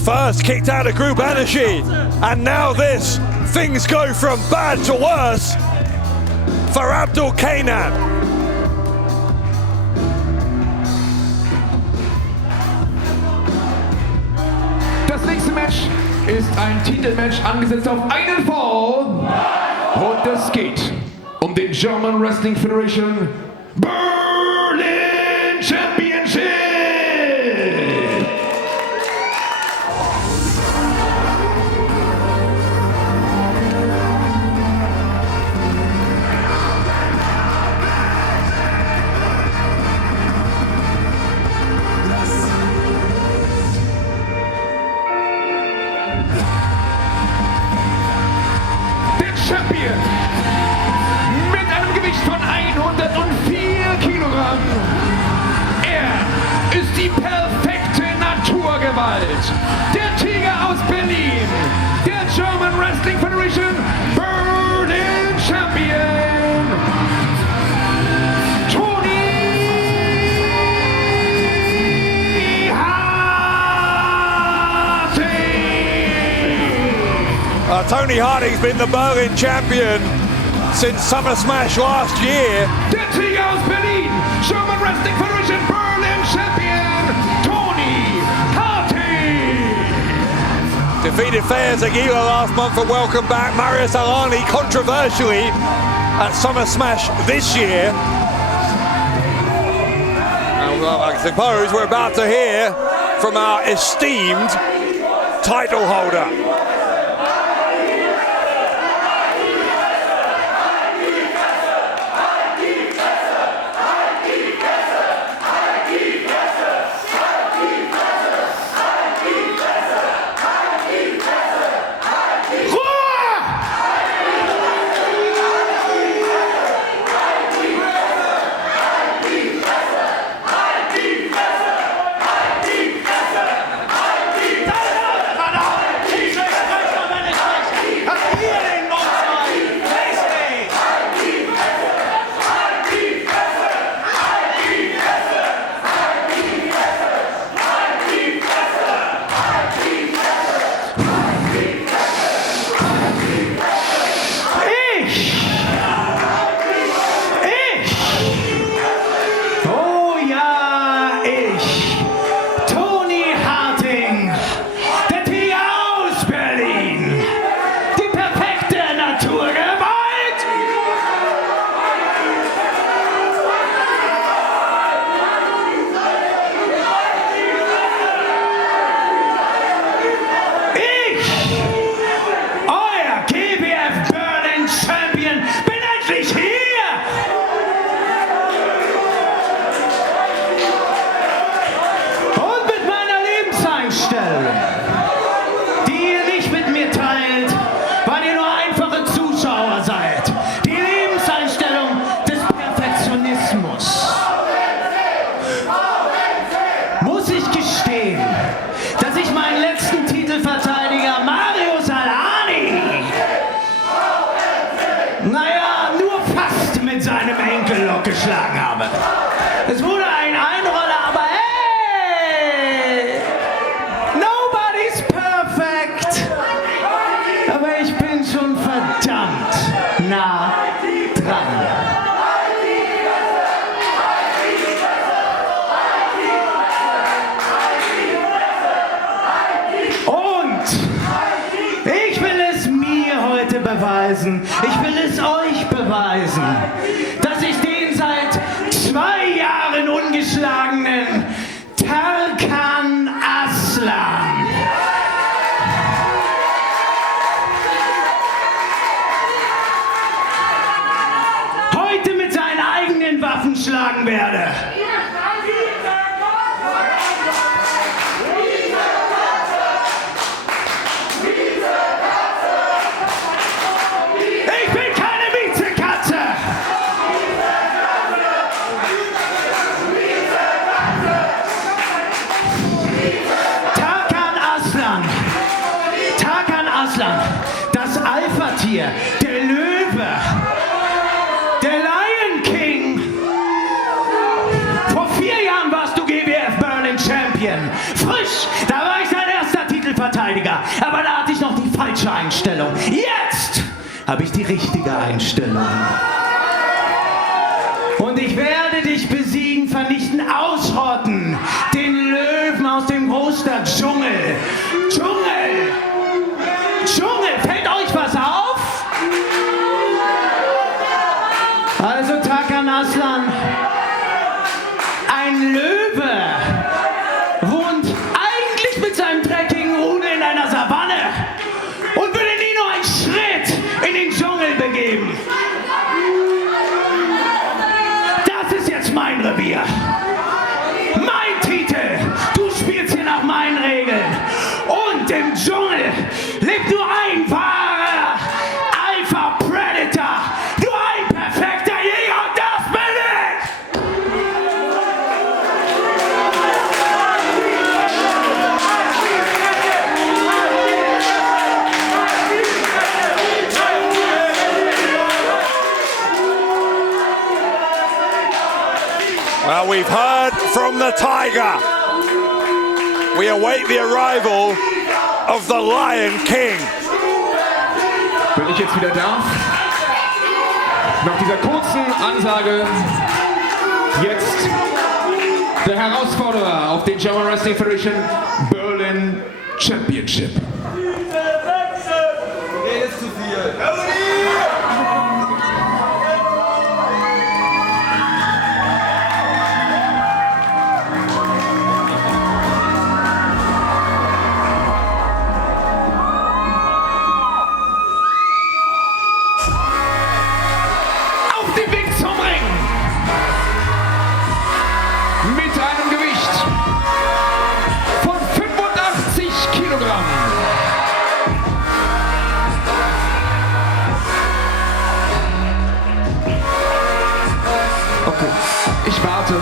First kicked out of group energy, and now this. Things go from bad to worse for Abdul Kenan. Das nächste Match ist ein Titelmatch angesetzt auf einen Fall. Und es geht um den German Wrestling Federation Berlin Championship. Champion mit einem Gewicht von 104 Kilogramm. Er ist die perfekte Naturgewalt. Der Tiger aus Berlin. Der German Wrestling Federation Berlin Champion. Toni Tony Harting's been the Berlin champion since Summer Smash last year. Der Tiger aus Berlin, German Wrestling Federation Berlin Champion, Toni Harting. Defeated Feyyaz Aguila last month for Welcome Back. Marius Alani controversially at Summer Smash this year. And well, I suppose we're about to hear from our esteemed title holder. Einstellung, die ihr nicht mit mir teilt, weil ihr nur einfache Zuschauer seid. Die Lebenseinstellung des Perfektionismus. Muss ich gestehen, dass ich meinen letzten Titelverteidiger nur fast mit seinem Enkellock geschlagen habe. Es wurde ein Einroller, aber hey! Nobody's perfect! Aber ich bin schon verdammt nah dran. Beweisen. Ich will es euch beweisen, dass ich den seit 2 Jahren ungeschlagenen Tarkan Aslan heute mit seinen eigenen Waffen schlagen werde. Das Alpha-Tier, der Löwe, der Lion King. Vor 4 Jahren warst du GWF Berlin Champion. Frisch, da war ich dein erster Titelverteidiger. Aber da hatte ich noch die falsche Einstellung. Jetzt habe ich die richtige Einstellung. Und ich werde dich besiegen, vernichten, ausrotten. Den Löwen aus dem Großstadt-Dschungel. Dschungel, fällt euch was auf? Also Tarkan Aslan, ein Löwe, wohnt eigentlich mit seinem dreckigen Rudel in einer Savanne und würde nie nur einen Schritt in den Dschungel begeben. Das ist jetzt mein Revier. Mein Titel. Du spielst hier nach meinen Regeln. Und im Dschungel lebt nur ein wahrer Alpha Predator. Nur ein perfekter Jäger und das bin ich! Well, we've heard from the Tiger. We await the arrival of the Lion King. Wenn ich jetzt wieder darf, nach dieser kurzen Ansage, jetzt der Herausforderer auf den German Wrestling Federation Berlin Championship. Ich warte.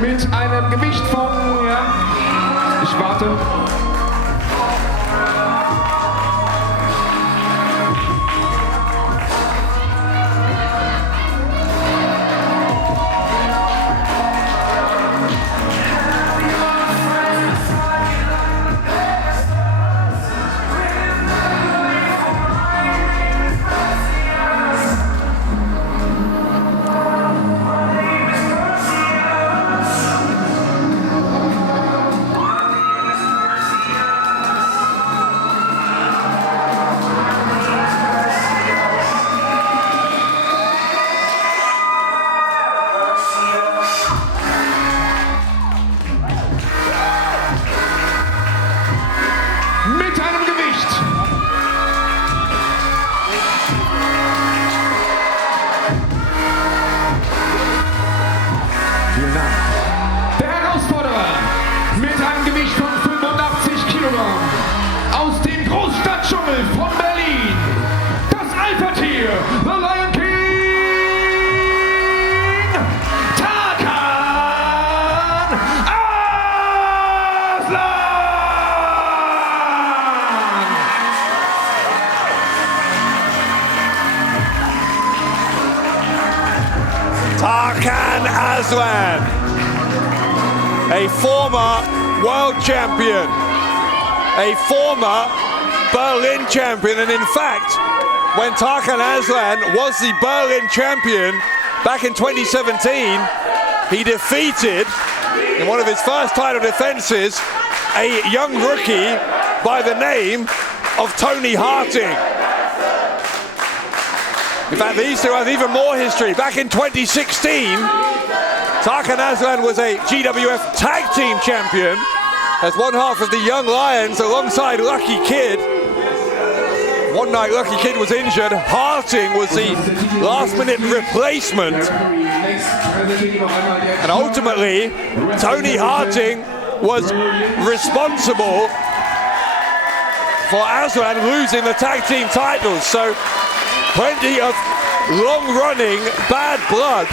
Mit einem Gewicht von, ich warte. mit einem Gewicht von 85 Kilogramm aus dem Großstadtdschungel von Berlin, das Alpha-Tier, The Lion King, Tarkan Aslan! Tarkan Aslan, a former world champion, a former Berlin champion, and in fact, when Tarkan Aslan was the Berlin champion back in 2017, he defeated, in one of his first title defenses, a young rookie by the name of Toni Harting. In fact, these two have even more history. Back in 2016, Tarkan Aslan was a GWF Tag Team champion as one half of the Young Lions alongside Lucky Kid. One night Lucky Kid was injured. Harting was the last-minute replacement. And ultimately, Toni Harting was responsible for Aslan losing the tag team titles. So plenty of long-running bad blood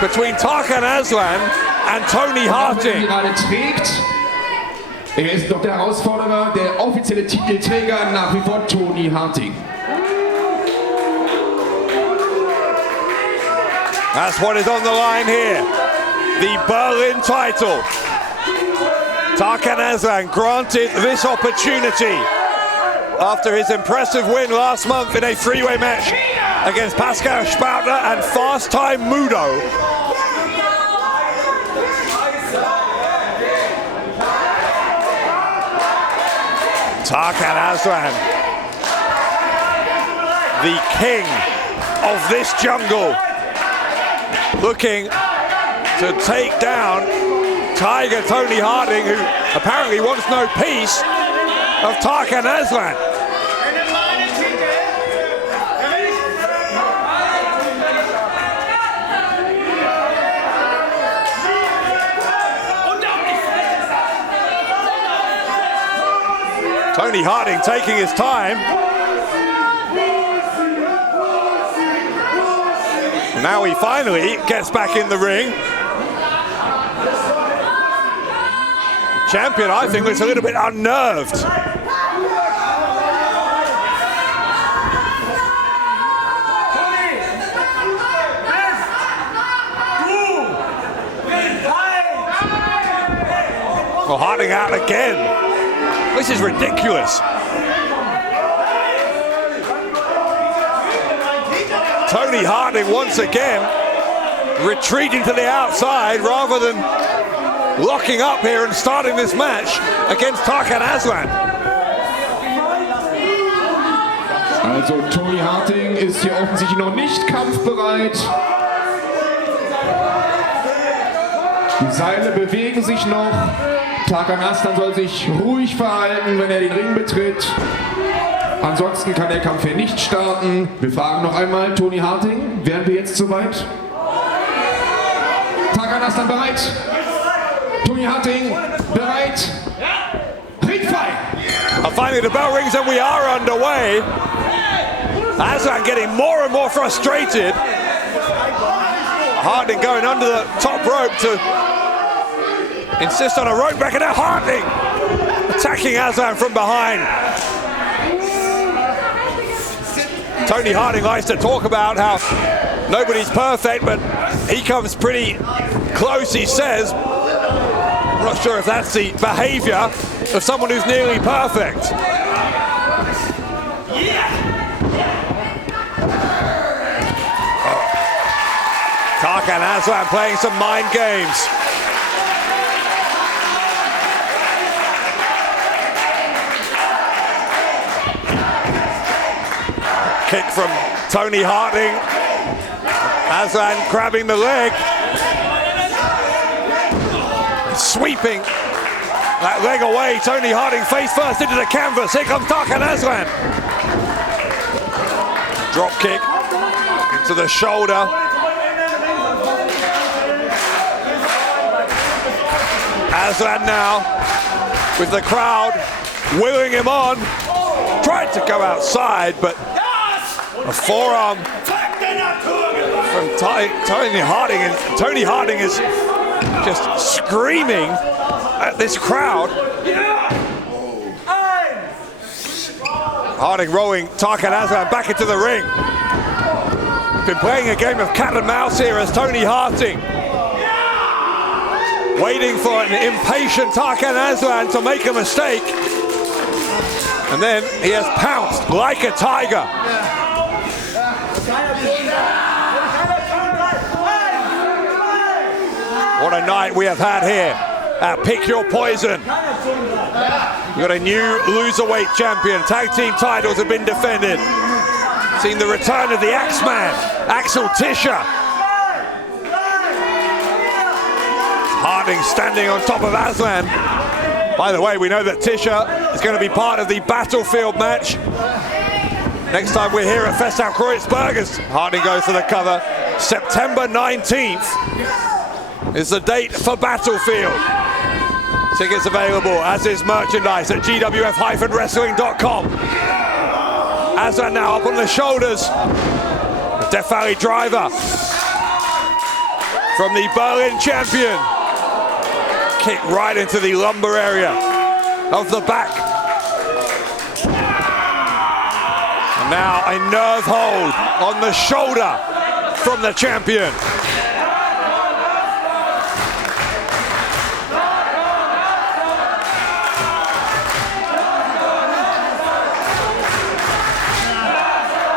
between Tarkan Aslan and Toni Harting. Ist noch der Herausforderer, der offizielle Titelträger nach wie vor Toni Harting. That's what is on the line here. The Berlin title. Tarkan Aslan granted this opportunity after his impressive win last month in a three-way match against Pascal, Spalter and Fast Time Moodo. Tarkan Aslan, the king of this jungle, looking to take down Tiger Toni Harting, who apparently wants no peace of Tarkan Aslan. Toni Harting taking his time. Now he finally gets back in the ring. Champion, I think, looks a little bit unnerved. Well, Harting out again. This is ridiculous. Toni Harting once again retreating to the outside rather than locking up here and starting this match against Tarkan Aslan. Also Toni Harting ist hier offensichtlich noch nicht kampfbereit. Die Seile bewegen sich noch. Tarkan Aslan soll sich ruhig verhalten, wenn er den Ring betritt. Ansonsten kann der Kampf hier nicht starten. Wir fragen noch einmal, Toni Harting, wären wir jetzt soweit? Tarkan Aslan bereit? Toni Harting bereit? Ringfrei! Finally the bell rings and we are underway. Aslan getting more and more frustrated. Harting going under the top rope to insist on a rope back, and now Harting attacking Aslan from behind. Toni Harting likes to talk about how nobody's perfect, but he comes pretty close, he says. I'm not sure if that's the behavior of someone who's nearly perfect. Tarkan Aslan playing some mind games. Kick from Toni Harting. Aslan grabbing the leg. Sweeping that leg away. Toni Harting face first into the canvas. Here comes Tarkan Aslan. Drop kick into the shoulder. Aslan now with the crowd willing him on. Tried to go outside, but a forearm from Toni Harting, and Toni Harting is just screaming at this crowd. Harting rolling Tarkan Aslan back into the ring. Been playing a game of cat and mouse here as Toni Harting, waiting for an impatient Tarkan Aslan to make a mistake. And then he has pounced like a tiger. What a night we have had here at Pick Your Poison. We've got a new loserweight champion. Tag team titles have been defended. Seen the return of the Axeman, Axel Tischer. Harting standing on top of Aslan. By the way, we know that Tischer is going to be part of the Battlefield match. Next time we're here at Festal Crowchester, as Harting goes for the cover. September 19th is the date for Battlefield. Tickets available, as is merchandise, at gwf-wrestling.com. Aslan now up on the shoulders. The Death Valley driver from the Berlin champion. Kick right into the lumbar area of the back. And now a nerve hold on the shoulder from the champion.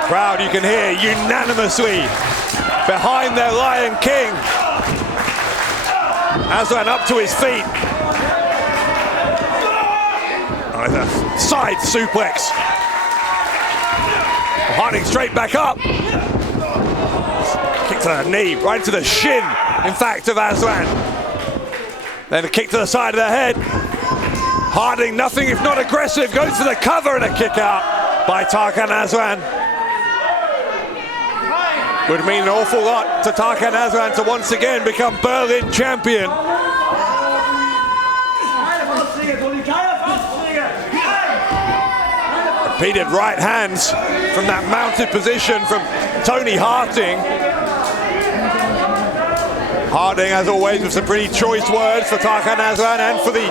Crowd, you can hear unanimously behind their Lion King. Aslan up to his feet. A side suplex. Harting straight back up. Kick to the knee, right to the shin, in fact, of Aslan. Then a kick to the side of the head. Harting, nothing if not aggressive, goes for the cover and a kick out by Tarkan Aslan. Would mean an awful lot to Tarkan Aslan to once again become Berlin champion. Repeated right hands from that mounted position from Toni Harting. Harting, as always, with some pretty choice words for Tarkan Aslan and for the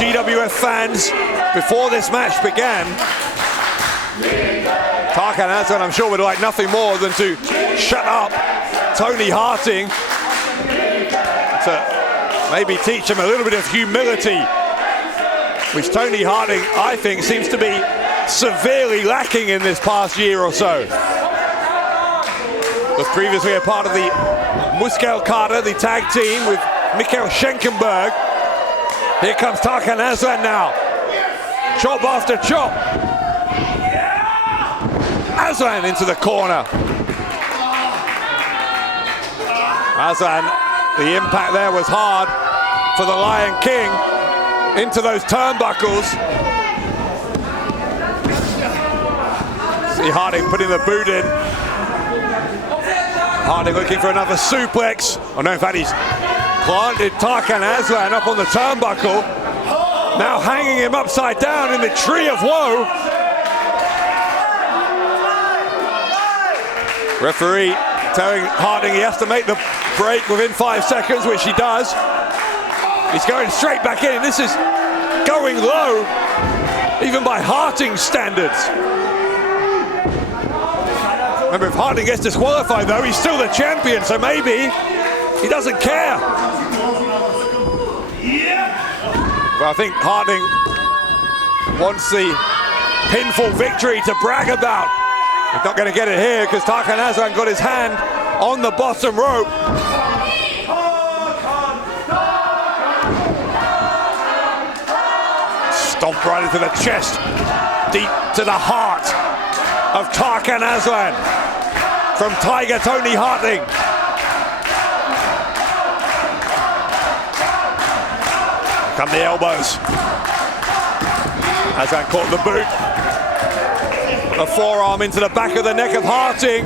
GWF fans before this match began. Tarkan Aslan, I'm sure, would like nothing more than to shut up Toni Harting, to maybe teach him a little bit of humility, which Toni Harting, I think, seems to be severely lacking in this past year or so. Was previously a part of the Muskelkader, the tag team with Mikhail Schenkenberg. Here comes Tarkan Aslan now. Chop after chop. Aslan into the corner. Aslan, the impact there was hard for the Lion King into those turnbuckles. See Harting putting the boot in. Harting looking for another suplex. Oh no, in fact he's planted Tarkan Aslan up on the turnbuckle. Now hanging him upside down in the tree of woe. Referee telling Harting he has to make the break within 5 seconds, which he does. He's going straight back in, and this is going low, even by Harting's standards. Remember, if Harting gets disqualified, though, he's still the champion, so maybe he doesn't care. But I think Harting wants the pinfall victory to brag about. He's not going to get it here because Tarkan Aslan got his hand on the bottom rope. Stomped right into the chest, deep to the heart of Tarkan Aslan from Tiger Toni Harting. Come the elbows. Aslan caught the boot. A forearm into the back of the neck of Harting.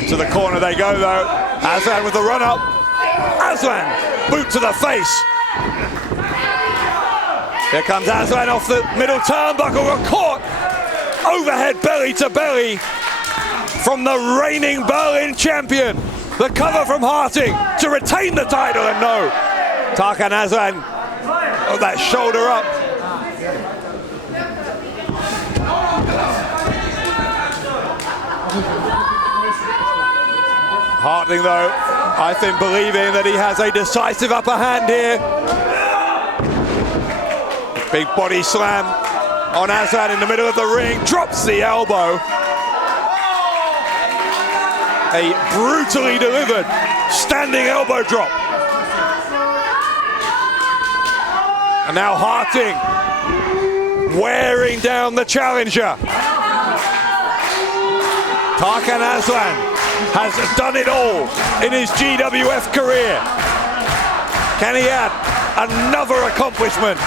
Into the corner they go though. Aslan with the run up. Aslan boot to the face. Here comes Aslan off the middle turnbuckle, caught overhead belly to belly from the reigning Berlin champion. The cover from Harting to retain the title, and no. Tarkan Aslan, oh, that shoulder up. Harting, though, I think believing that he has a decisive upper hand here. Big body slam on Aslan in the middle of the ring, drops the elbow. A brutally delivered standing elbow drop. And now Harting wearing down the challenger. Tarkan Aslan has done it all in his GWF career. Can he add another accomplishment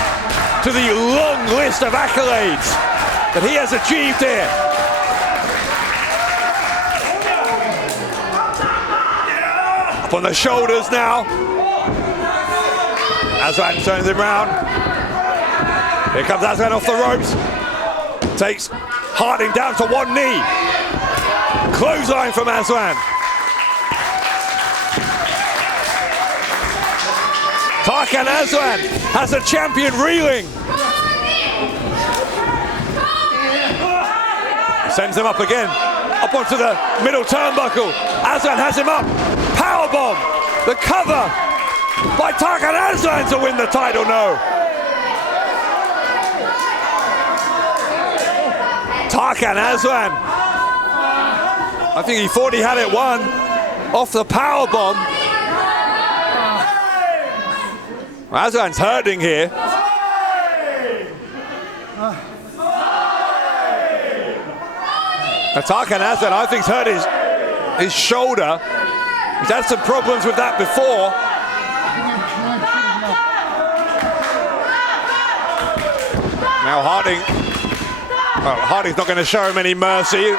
to the long list of accolades that he has achieved here? Up on the shoulders now. Aslan turns him round. Here comes Aslan off the ropes. Takes Harting down to one knee. Clothesline from Aslan. Tarkan Aslan has a champion reeling. Sends him up again. Up onto the middle turnbuckle. Aslan has him up. Powerbomb. The cover by Tarkan Aslan to win the title. No. Tarkan Aslan. I think he thought he had it won off the powerbomb. Aslan's hurting here. Now, Tarkan Aslan, I think, hurt his shoulder. He's had some problems with that before. Now Harting's not going to show him any mercy.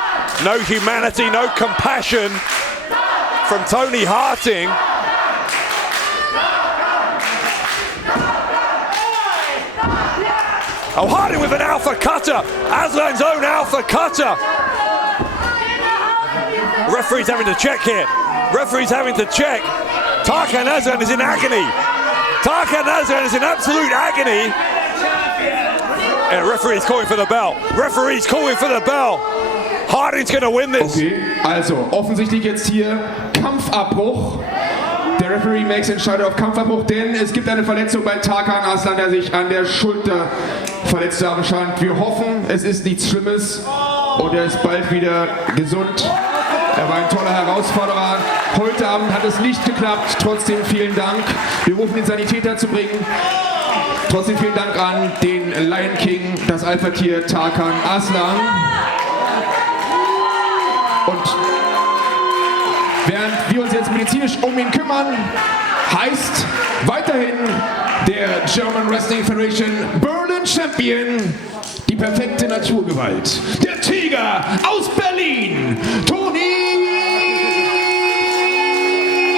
No humanity, no compassion from Toni Harting. Oh, Harting with an alpha cutter. Aslan's own alpha cutter. Referee's having to check here. Referee's having to check. Tarkan Aslan is in agony. Tarkan Aslan is in absolute agony. Yeah, referee's calling for the bell. Referee's calling for the bell. Harting's gonna win this. Okay, also offensichtlich jetzt hier Kampfabbruch. Der Referee makes Entscheidung auf Kampfabbruch, denn es gibt eine Verletzung bei Tarkan Aslan, der sich an der Schulter verletzt zu haben scheint. Wir hoffen, es ist nichts Schlimmes und er ist bald wieder gesund. Er war ein toller Herausforderer. Heute Abend hat es nicht geklappt. Trotzdem vielen Dank. Wir rufen den Sanitäter zu bringen. Trotzdem vielen Dank an den Lion King, das Alpha-Tier Tarkan Aslan. Und während wir uns jetzt medizinisch um ihn kümmern, heißt weiterhin der German Wrestling Federation Berlin Champion, die perfekte Naturgewalt, der Tiger aus Berlin, Toni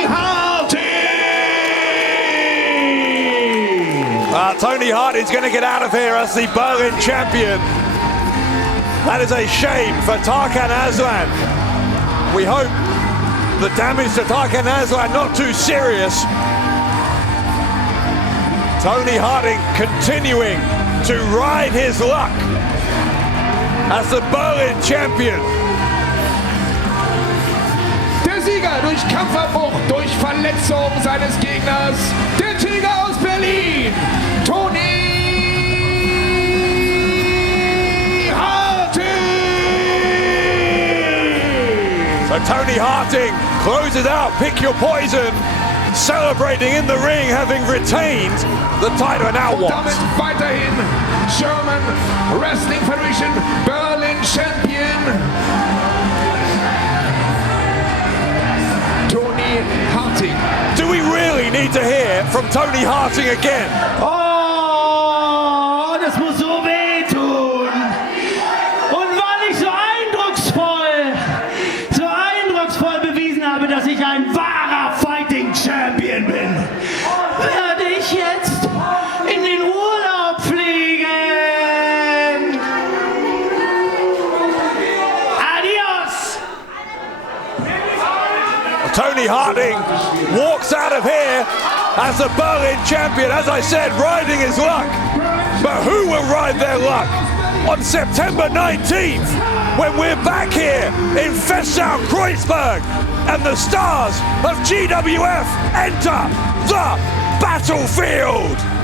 Harting! Toni Harting's going to get out of here as the Berlin champion. That is a shame for Tarkan Aslan. We hope the damage to Tarkan Aslan not too serious. Toni Harting continuing to ride his luck as the Berlin champion. Der Sieger durch Kampfabbruch, durch Verletzung seines Gegners, der Tiger aus Berlin, Toni Harting! So Toni Harting closes out Pick Your Poison, celebrating in the ring, having retained the title. Now Und what? damit weiterhin German Wrestling Federation Berlin Champion Toni Harting. Do we really need to hear from Toni Harting again? Oh, das muss so wehtun. Und weil ich so eindrucksvoll bewiesen habe, dass ich ein wahrer Fighting Champion bin, Toni Harting walks out of here as the Berlin champion, as I said, riding his luck. But who will ride their luck on September 19th when we're back here in Kreuzberg and the stars of GWF enter the battlefield?